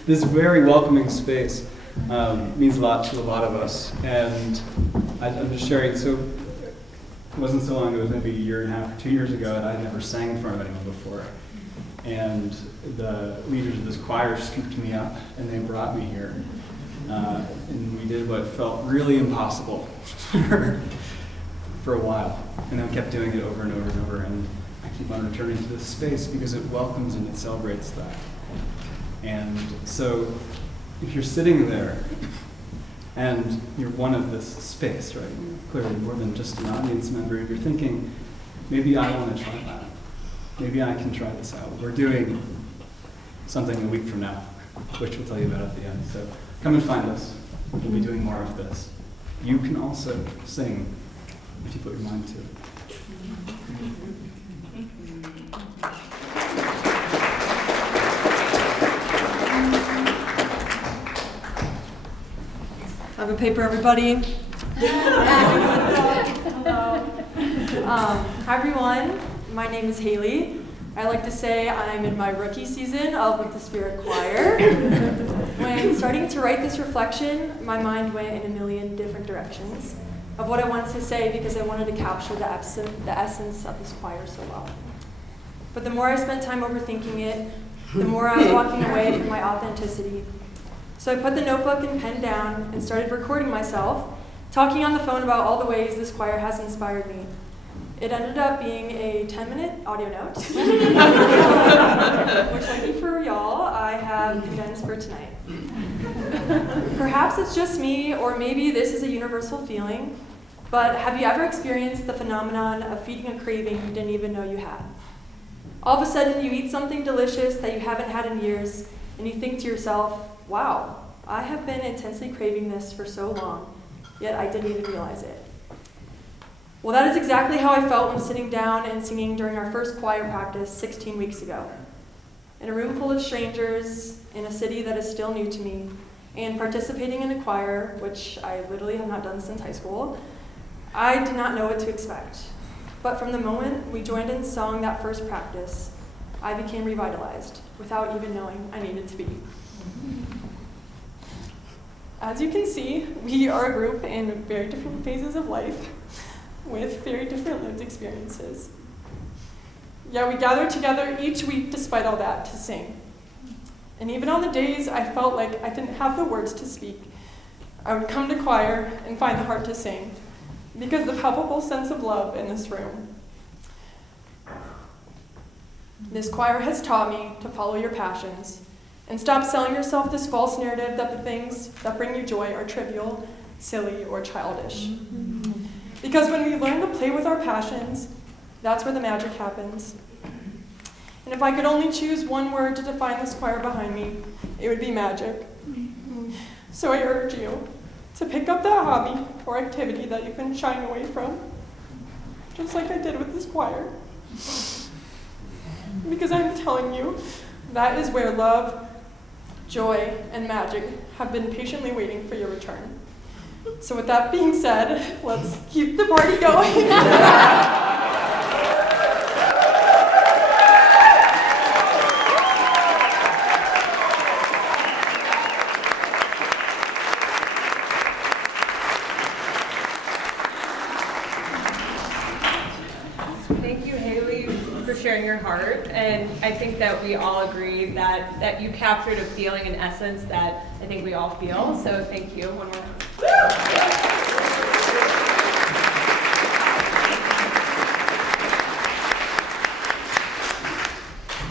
this very welcoming space means a lot to a lot of us. And I'm just sharing, so it wasn't so long, it was maybe a year and a half, 2 years ago, and I'd never sang in front of anyone before. And the leaders of this choir scooped me up and they brought me here. And we did what felt really impossible for a while. And then we kept doing it over and over and over. And I keep on returning to this space because it welcomes and it celebrates that. And so if you're sitting there and you're one of this space, right? You're clearly more than just an audience member. If you're thinking, maybe I want to try that. Maybe I can try this out. We're doing something a week from now, which we'll tell you about at the end. So come and find us. We'll be doing more of this. You can also sing if you put your mind to it. Have a paper, everybody. Hello. Hi, everyone. My name is Haley. I like to say I'm in my rookie season of With the Spirit Choir. When starting to write this reflection, my mind went in a million different directions of what I wanted to say because I wanted to capture the essence of this choir so well. But the more I spent time overthinking it, the more I was walking away from my authenticity. So I put the notebook and pen down and started recording myself, talking on the phone about all the ways this choir has inspired me. It ended up being a 10-minute audio note, which lucky for y'all, I have condensed for tonight. Perhaps it's just me, or maybe this is a universal feeling, but have you ever experienced the phenomenon of feeding a craving you didn't even know you had? All of a sudden, you eat something delicious that you haven't had in years, and you think to yourself, wow, I have been intensely craving this for so long, yet I didn't even realize it. Well, that is exactly how I felt when sitting down and singing during our first choir practice 16 weeks ago. In a room full of strangers, in a city that is still new to me, and participating in a choir, which I literally have not done since high school, I did not know what to expect. But from the moment we joined and sung that first practice, I became revitalized without even knowing I needed to be. As you can see, we are a group in very different phases of life with very different lived experiences. Yet we gather together each week despite all that to sing. And even on the days I felt like I didn't have the words to speak, I would come to choir and find the heart to sing because of the palpable sense of love in this room. This choir has taught me to follow your passions and stop selling yourself this false narrative that the things that bring you joy are trivial, silly, or childish. Because when we learn to play with our passions, that's where the magic happens. And if I could only choose one word to define this choir behind me, it would be magic. So I urge you to pick up that hobby or activity that you've been shying away from, just like I did with this choir. Because I'm telling you, that is where love, joy, and magic have been patiently waiting for your return. So with that being said, let's keep the party going. Thank you, Haley, for sharing your heart. And I think that we all agree that you captured a feeling and essence that I think we all feel. So thank you. One more.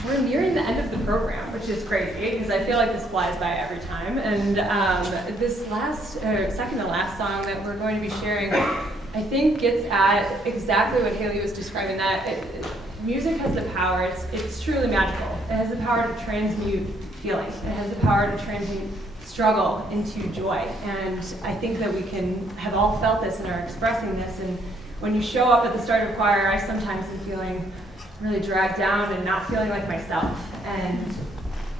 We're nearing the end of the program, which is crazy because I feel like this flies by every time. And this second to last song that we're going to be sharing, I think gets at exactly what Haley was describing, that music has the power, it's truly magical. It has the power to transmute feeling. It has the power to transmute struggle into joy. And I think that we have all felt this and are expressing this. And when you show up at the start of choir, I sometimes am feeling really dragged down and not feeling like myself. And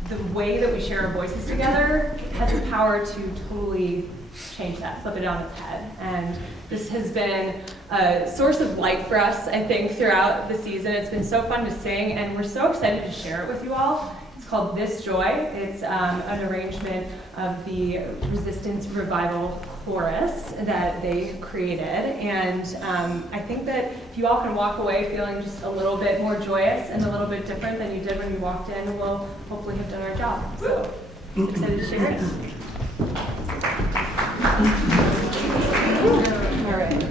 the way that we share our voices together has the power to totally change that, flip it on its head. And this has been a source of light for us, I think, throughout the season. It's been so fun to sing, and we're so excited to share it with you all. It's called This Joy. It's an arrangement of the Resistance Revival Chorus that they created. And I think that if you all can walk away feeling just a little bit more joyous and a little bit different than you did when you walked in, we'll hopefully have done our job. So I'm excited to share it. All right.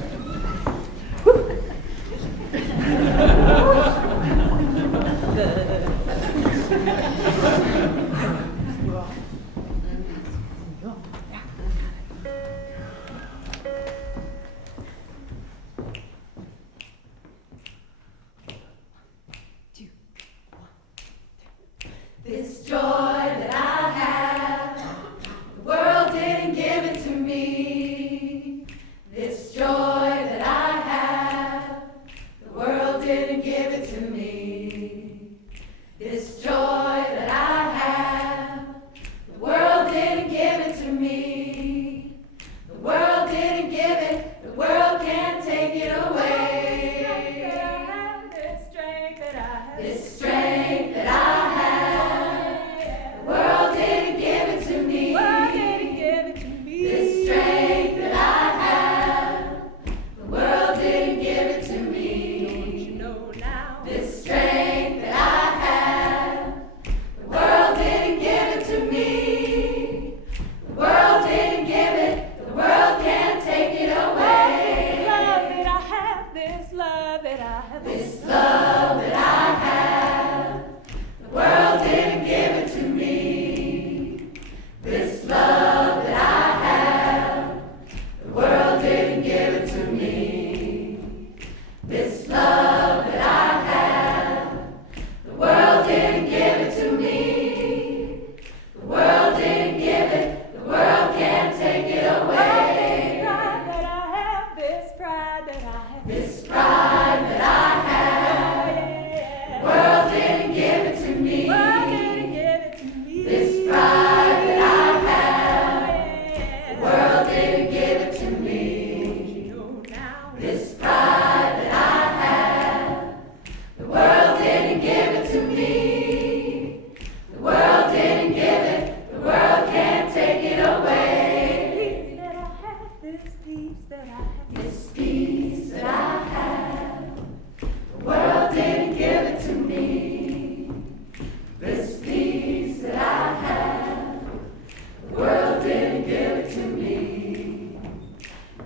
This joy that I have, the world didn't give it to me. This joy that I have, the world didn't give it to me. This joy that I have, the world didn't give it to me. The world didn't give it, the world can't take it away. This strength that I have, this strength that I have, the world didn't give it to me.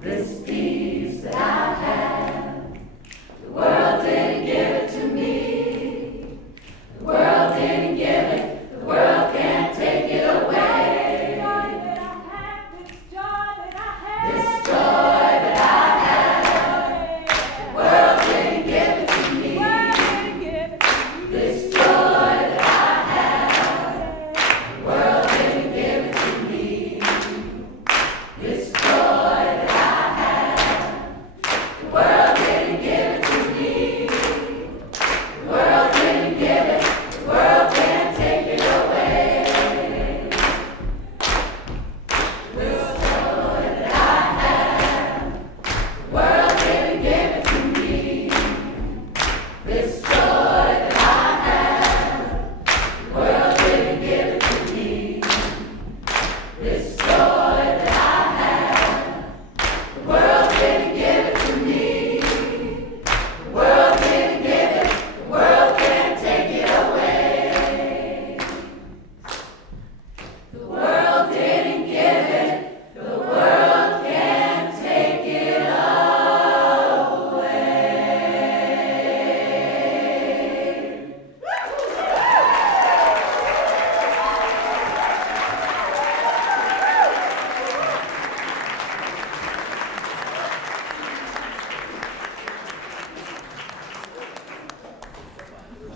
this peace that I have. The world didn't give it to me. The world didn't give it. The world can't take it away. This joy that I have. The world didn't give it to me. This joy that I have. The world didn't give it to me. This joy that I have. The world didn't give it to me. The world didn't give it. The world can't take it away. This joy that I have. The world didn't give it to me. This joy that I have. The world didn't give it to me. This joy that I have. The world didn't give it to me. The world didn't give it. The world can't take it away. The world didn't give it. The world can't take it away.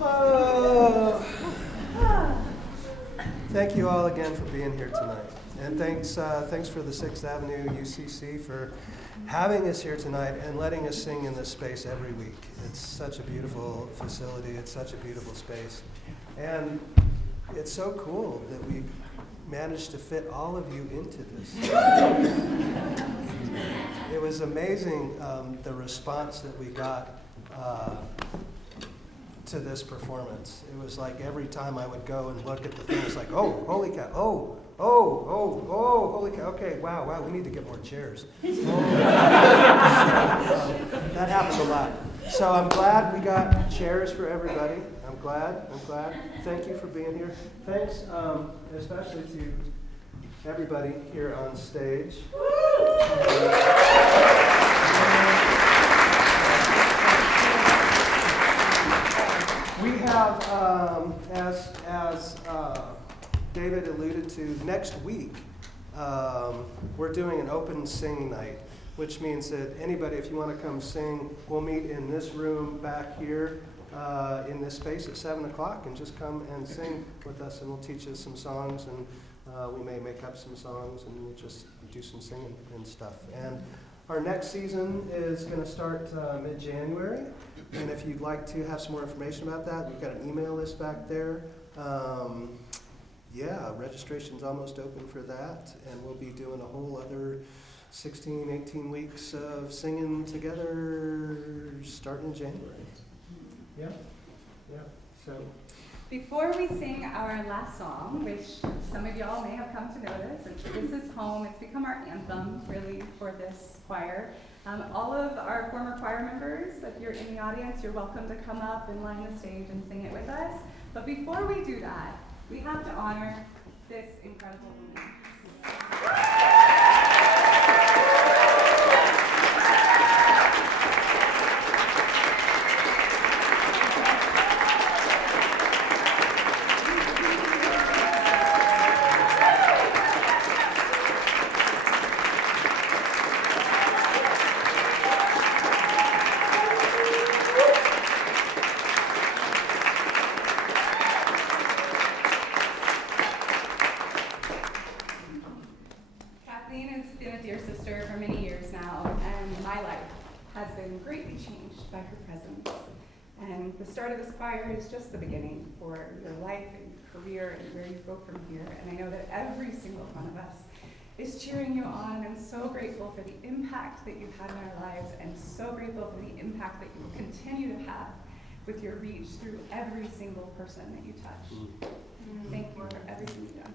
Oh. Thank you all again for being here tonight. And thanks for the 6th Avenue UCC for having us here tonight and letting us sing in this space every week. It's such a beautiful facility. It's such a beautiful space. And it's so cool that we managed to fit all of you into this. It was amazing the response that we got to this performance. It was like every time I would go and look at the thing, it's like, oh, holy cow, oh, holy cow, okay, wow, we need to get more chairs. That happened a lot. So I'm glad we got chairs for everybody. I'm glad. Thank you for being here. Thanks especially to everybody here on stage. We have, as David alluded to, next week we're doing an open sing night, which means that anybody, if you want to come sing, we'll meet in this room back here in this space at 7 o'clock and just come and sing with us, and we'll teach us some songs, and we may make up some songs, and we'll just do some singing and stuff. And our next season is going to start mid-January, and if you'd like to have some more information about that, we've got an email list back there. Yeah, registration's almost open for that, and we'll be doing a whole other 16, 18 weeks of singing together starting in January. Yeah, so. Before we sing our last song, which some of y'all may have come to notice, This Is Home. It's become our anthem, really, for this choir. All of our former choir members, if you're in the audience, you're welcome to come up and line the stage and sing it with us. But before we do that, we have to honor this incredible woman. Kathleen has been a dear sister for many years now, and my life has been greatly changed by her presence. And the start of this choir is just the beginning for your life and career and where you go from here. And I know that every single one of us is cheering you on, and so grateful for the impact that you've had in our lives, and so grateful for the impact that you will continue to have with your reach through every single person that you touch. Thank you for everything you've done.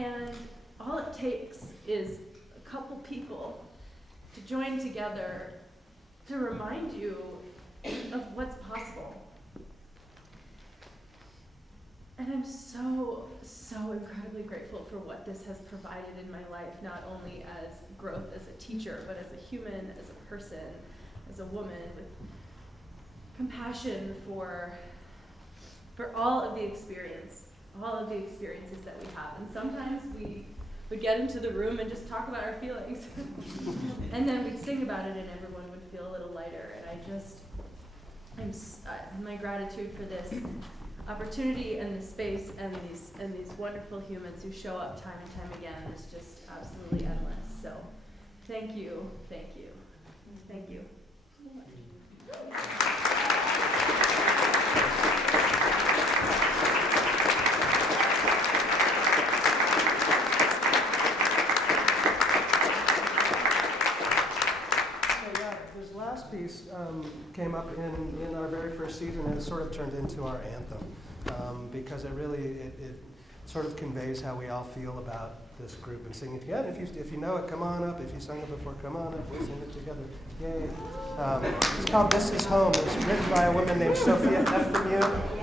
And all it takes is a couple people to join together to remind you of what's possible. And I'm so, so incredibly grateful for what this has provided in my life, not only as growth as a teacher, but as a human, as a person, as a woman, with compassion for all of the experiences that we have. And sometimes we would get into the room and just talk about our feelings. And then we'd sing about it and everyone would feel a little lighter. And my gratitude for this opportunity and this space and these wonderful humans who show up time and time again is just absolutely endless. So thank you, thank you, thank you. This last piece came up in our very first season, and it sort of turned into our anthem because it sort of conveys how we all feel about this group and singing together. If you know it, come on up. If you sung it before, come on up. We'll sing it together. Yay! It's called "This Is Home." It's written by a woman named Sophia Efthimiou.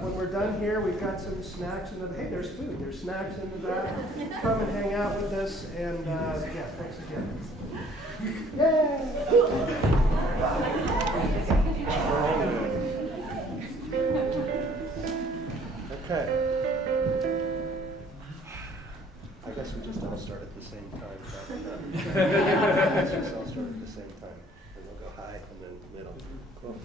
When we're done here, we've got some snacks in the hey, there's food. There's snacks in the back. Come and hang out with us, and yeah, thanks again. Yay! Okay. I guess we just all start at the same time. Let's just all start at the same time, and we'll go high and then middle. Cool.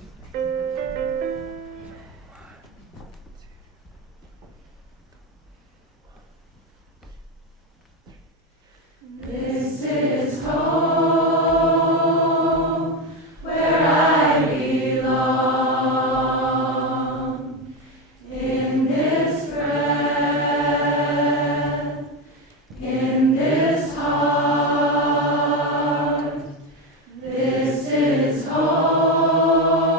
This is home, where I belong. In this breath, in this heart. This is home,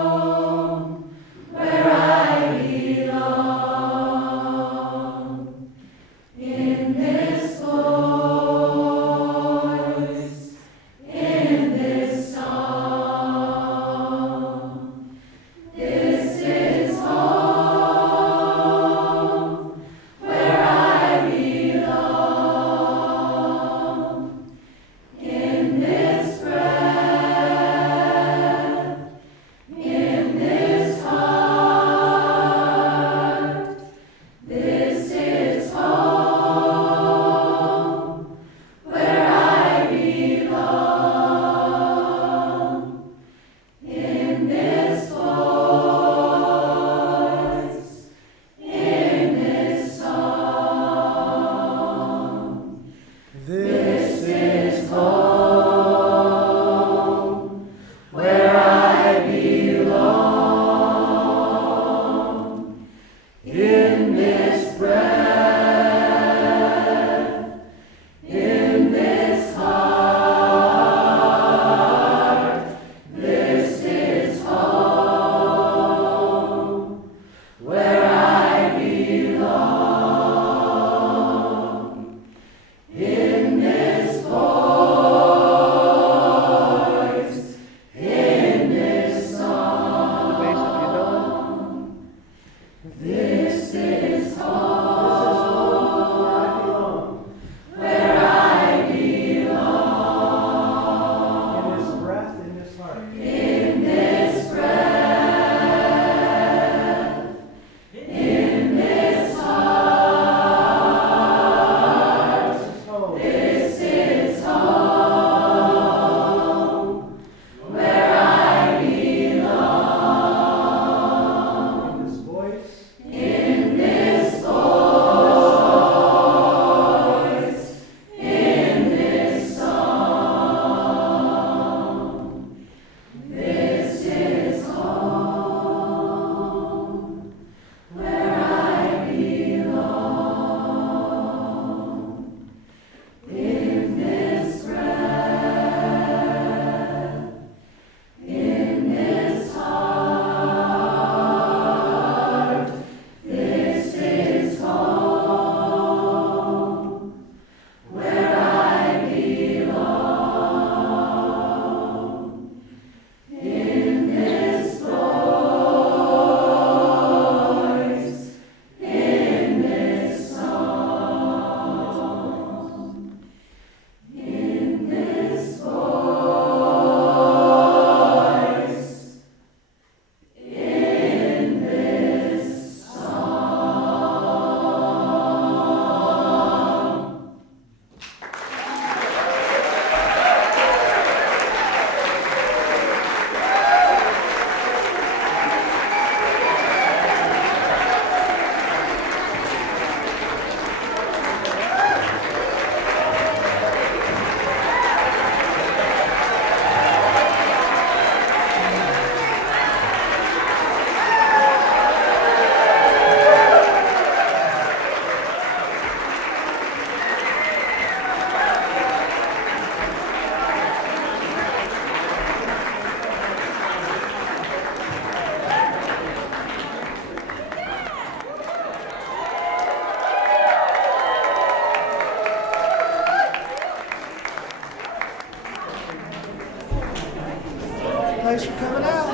Thanks for coming out.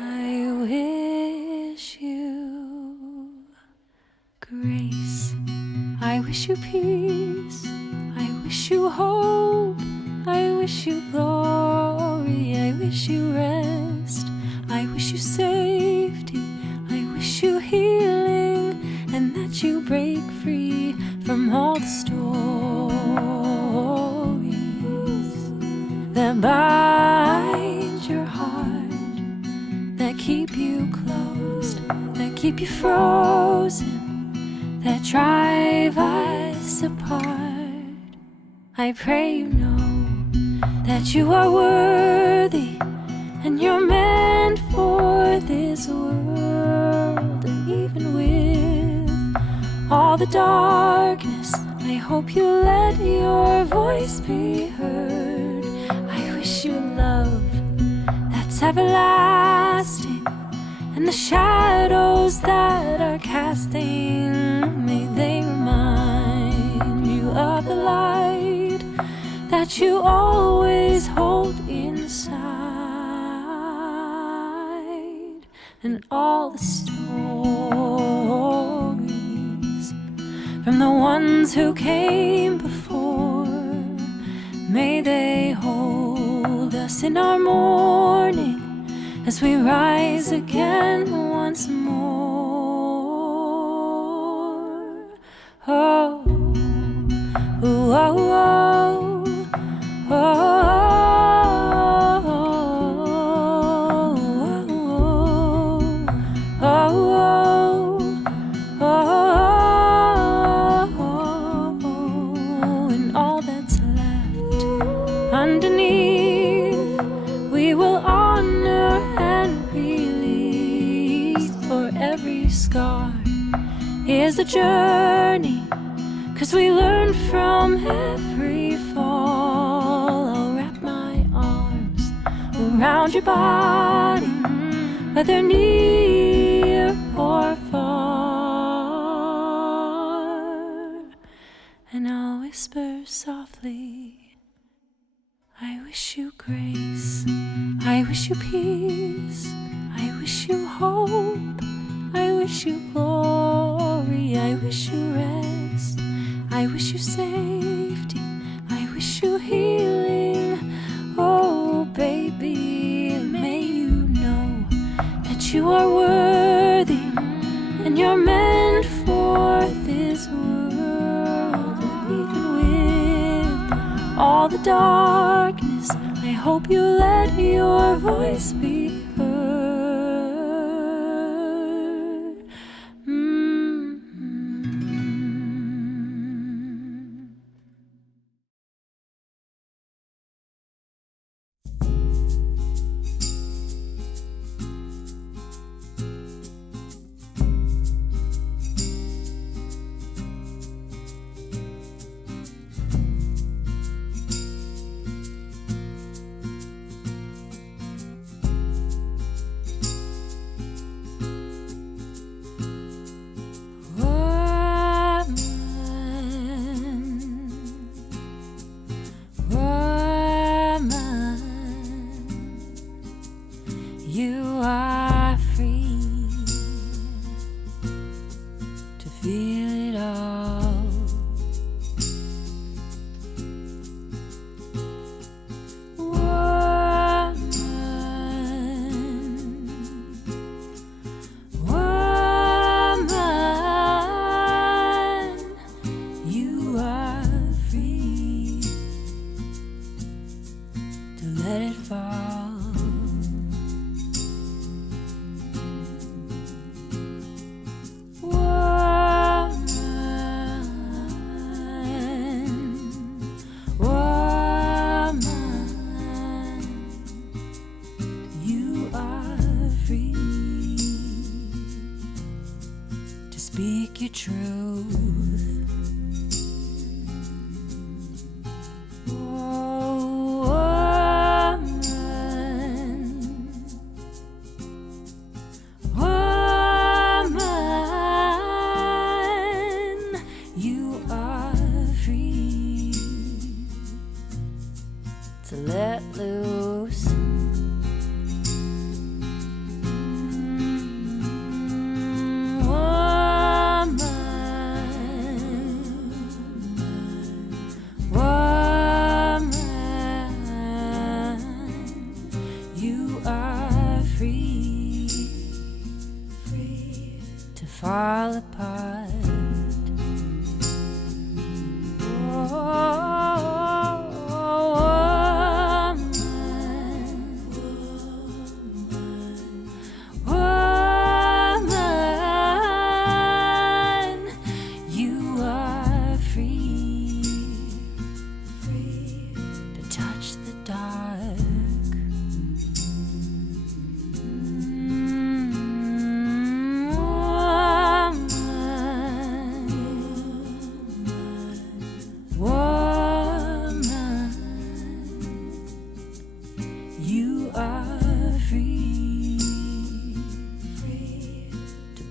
I wish you grace. I wish you peace. I wish you hope. I wish you glory. I wish you rest. I wish you safety. I wish you healing, and that you break free from all the stories that bind your heart, that keep you closed, that keep you frozen, that drive us apart. I pray you know that you are worthy, and you're meant for this world. And even with all the darkness, I hope you let your voice be heard. I wish you love that's everlasting, and the shadows that are casting, may they remind you of the light that you always hold inside. And all the stories from the ones who came before, may they hold us in our mourning as we rise again once more. Oh, oh, oh, oh, oh. Underneath, we will honor and believe, for every scar is a journey, 'cause we learn from every fall. I'll wrap my arms around your body, whether near or far, and I'll whisper softly, I wish you grace, I wish you peace, I wish you hope, I wish you glory, I wish you rest, I wish you safety, I wish you healing. Oh baby, may you know that you are worthy, and you're meant for this world. And even with all the darkness, I hope you let your voice be heard. You are free to feel it all. Woman, you are free to let it fall. speak your truth. Oh, woman, you are free to let loose. Fall apart. Woman, you are free to touch the dark.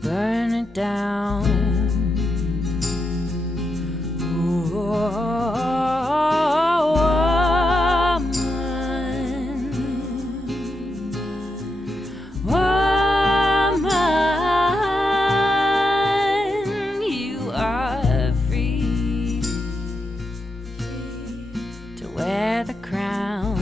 Burn it down. Woman, you are free to wear the crown.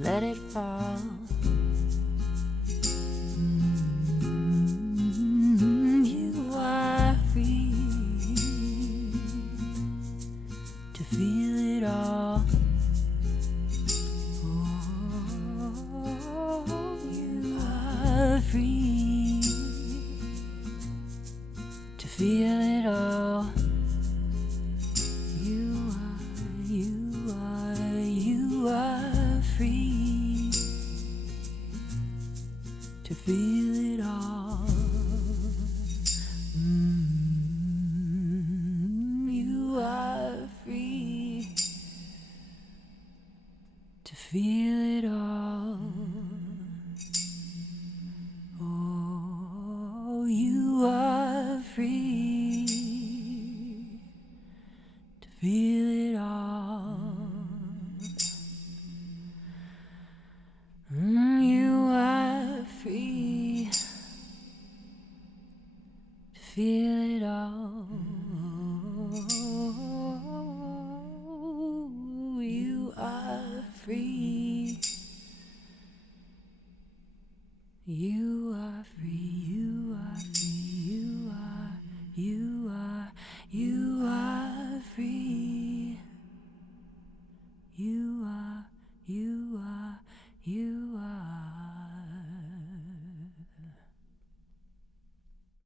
Let it fall. You are free to feel it all. Oh, you are free to feel it all. You are free to feel it all. You are free to feel it all. Oh, you are free to feel it all. You are free to feel it all. You